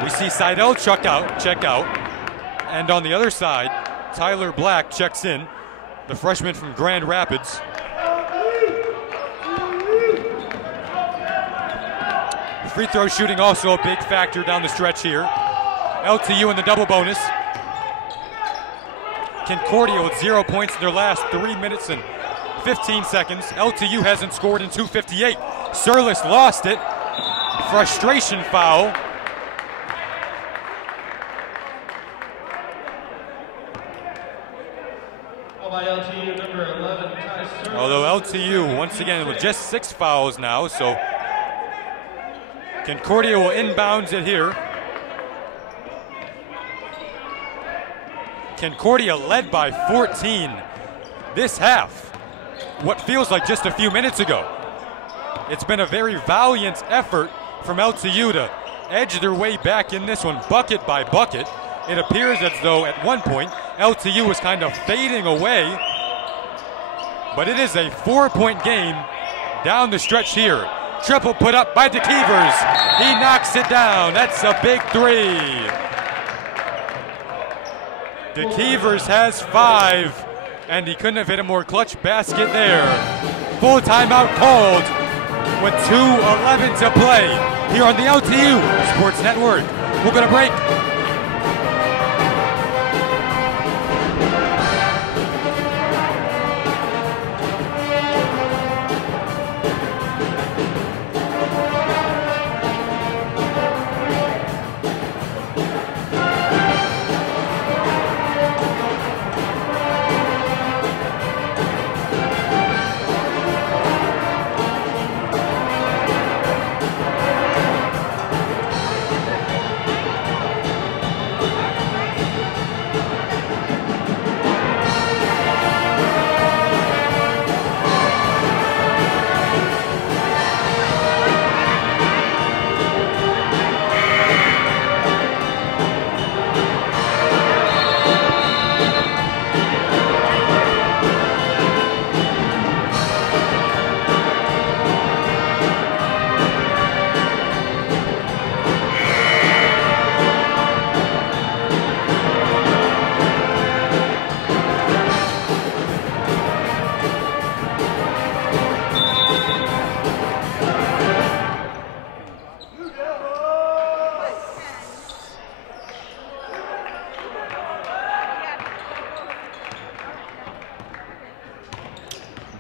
We see Seidel check out. And on the other side, Tyler Black checks in, the freshman from Grand Rapids. Free throw shooting also a big factor down the stretch here. LTU in the double bonus. Concordia with 0 points in their last 3 minutes and 15 seconds. LTU hasn't scored in 2:58. Searles lost it. Frustration foul. By LTU, number 11, Ty Searles. Although LTU, once again, with just 6 fouls now, so Concordia will inbounds it here. Concordia led by 14 this half, what feels like just a few minutes ago. It's been a very valiant effort from LTU to edge their way back in this one, bucket by bucket. It appears as though at one point LTU was kind of fading away, but it is a 4-point game down the stretch here. Triple put up by DeKeevers. He knocks it down. That's a big 3. DeKeevers has 5, and he couldn't have hit a more clutch basket there. Full timeout called with 2:11 to play here on the LTU Sports Network. We're going to break.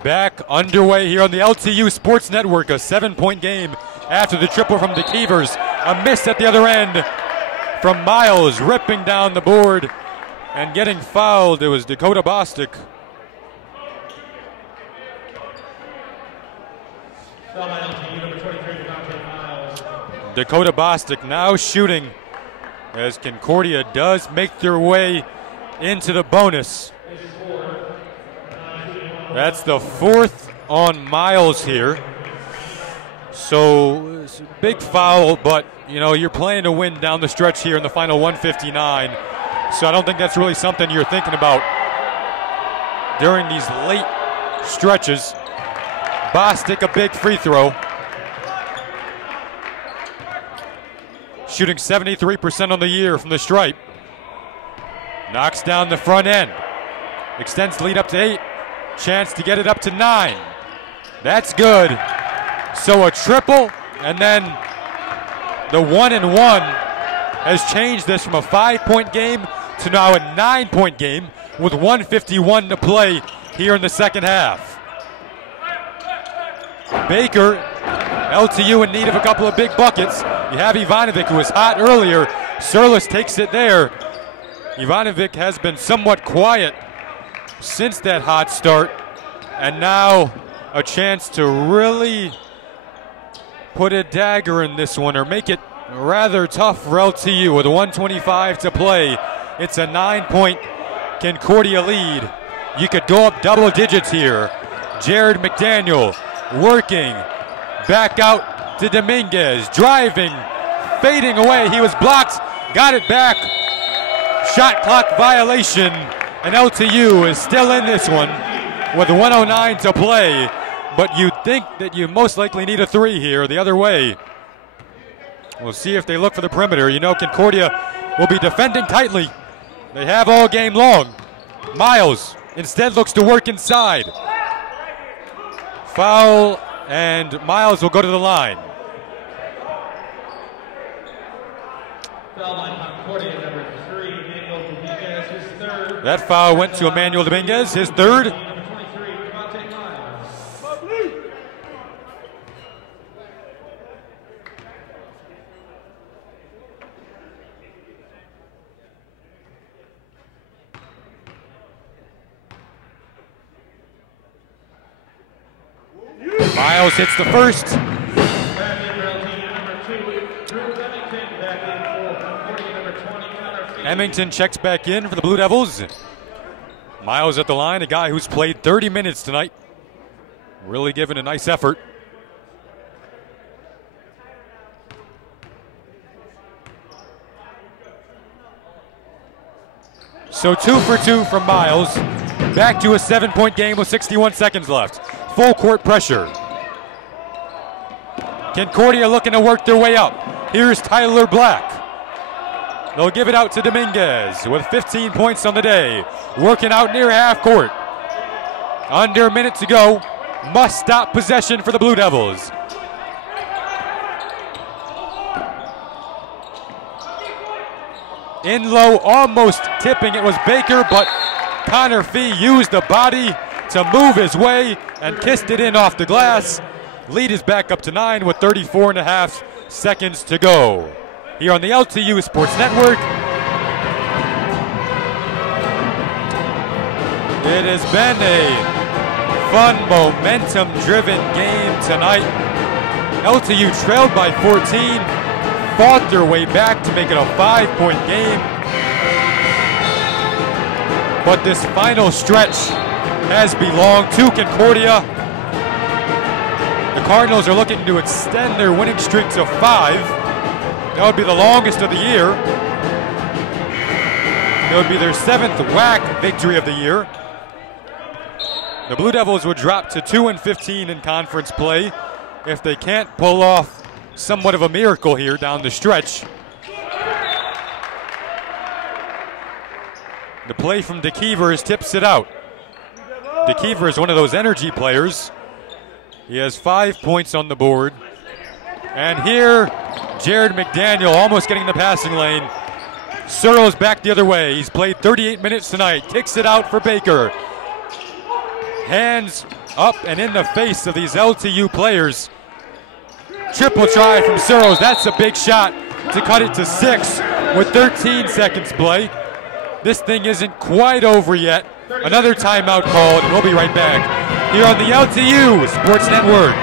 Back underway here on the LTU Sports Network, a 7-point game after the triple from DeKeevers. A miss at the other end from Miles, ripping down the board and getting fouled. It was Dakota Bostic. Dakota Bostic now shooting as Concordia does make their way into the bonus. That's the 4th on Miles here. So it's a big foul, but you know, you're playing to win down the stretch here in the final 159. So I don't think that's really something you're thinking about during these late stretches. Bostic a big free throw. Shooting 73% on the year from the stripe. Knocks down the front end. Extends the lead up to 8. Chance to get it up to 9. That's good. So a triple, and then the 1-and-1 has changed this from a 5-point game to now a 9-point game with 1:51 to play here in the second half. Baker, LTU in need of a couple of big buckets. You have Ivanovic, who was hot earlier. Surlis takes it there. Ivanovic has been somewhat quiet since that hot start, and now a chance to really put a dagger in this one or make it rather tough for LTU with 1:25 to play. It's a 9-point Concordia lead. You could go up double digits here. Jared McDaniel working back out to Dominguez, driving, fading away. He was blocked, got it back. Shot clock violation, and LTU is still in this one with 1:09 to play. But you'd think that you most likely need a 3 here the other way. We'll see if they look for the perimeter. You know, Concordia will be defending tightly. They have all game long. Miles instead looks to work inside. Foul, and Miles will go to the line. Foul line, Concordia, number 3, Emmanuel Dominguez, his 3rd. That foul went to Emmanuel Dominguez, his 3rd. Miles hits the first. Emmington checks back in for the Blue Devils. Miles at the line, a guy who's played 30 minutes tonight. Really giving a nice effort. So 2 for 2 from Miles. Back to a 7-point game with 61 seconds left. Full court pressure. Concordia looking to work their way up. Here's Tyler Black. They'll give it out to Dominguez with 15 points on the day. Working out near half court. Under a minute to go. Must stop possession for the Blue Devils. In low, almost tipping. It was Baker, but Connor Fee used the body to move his way and kissed it in off the glass. Lead is back up to 9 with 34.5 seconds to go. Here on the LTU Sports Network. It has been a fun, momentum-driven game tonight. LTU trailed by 14, fought their way back to make it a 5-point game. But this final stretch has belonged to Concordia. The Cardinals are looking to extend their winning streak to 5. That would be the longest of the year. It would be their 7th WAC victory of the year. The Blue Devils would drop to 2-15 in conference play if they can't pull off somewhat of a miracle here down the stretch. The play from DeKeevers tips it out. DeKeever is one of those energy players. He has 5 points on the board. And here, Jared McDaniel almost getting the passing lane. Searles back the other way. He's played 38 minutes tonight. Kicks it out for Baker. Hands up and in the face of these LTU players. Triple try from Searles. That's a big shot to cut it to 6 with 13 seconds play. This thing isn't quite over yet. Another timeout called, and we'll be right back here on the LTU Sports Network.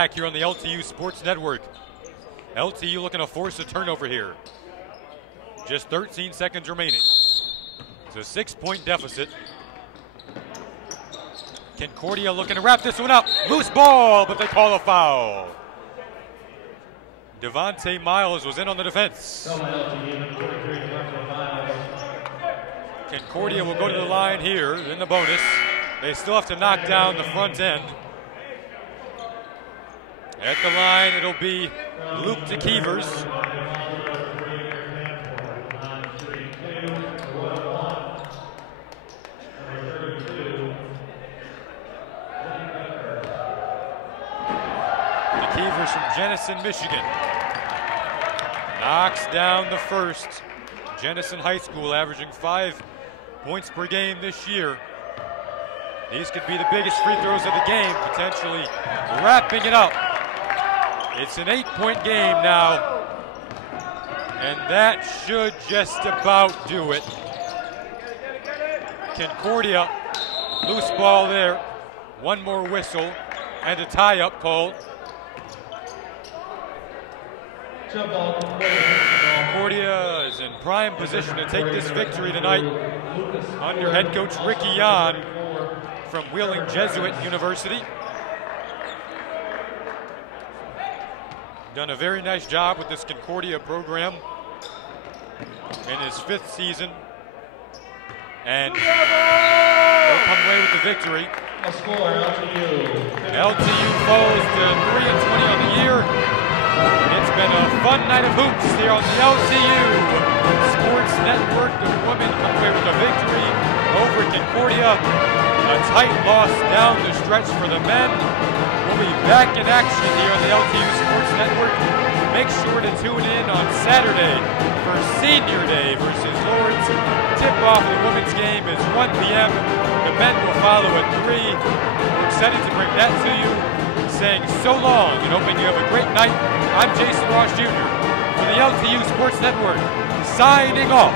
back here on the LTU Sports Network. LTU looking to force a turnover here. Just 13 seconds remaining. It's a 6-point deficit. Concordia looking to wrap this one up. Loose ball, but they call a foul. Devontae Miles was in on the defense. Concordia will go to the line here in the bonus. They still have to knock down the front end. At the line, it'll be Luke DeKeevers. DeKeevers from Jenison, Michigan. Knocks down the first. Jenison High School averaging 5 points per game this year. These could be the biggest free throws of the game, potentially wrapping it up. It's an 8-point game now, and that should just about do it. Concordia, loose ball there. One more whistle and a tie-up called. Concordia is in prime position to take this victory tonight under head coach Ricky Yan from Wheeling Jesuit University. Done a very nice job with this Concordia program in his 5th season. And they'll come away with the victory. LTU falls to 3-20 on the year. It's been a fun night of hoops here on the LTU Sports Network. The women come away with a victory over Concordia. A tight loss down the stretch for the men. We'll be back in action here on the LTU Sports Network. Make sure to tune in on Saturday for Senior Day versus Lords. Tip-off of the women's game is 1 p.m. The men will follow at 3. We're excited to bring that to you. Saying so long and hoping you have a great night. I'm Jason Ross Jr. for the LTU Sports Network, signing off.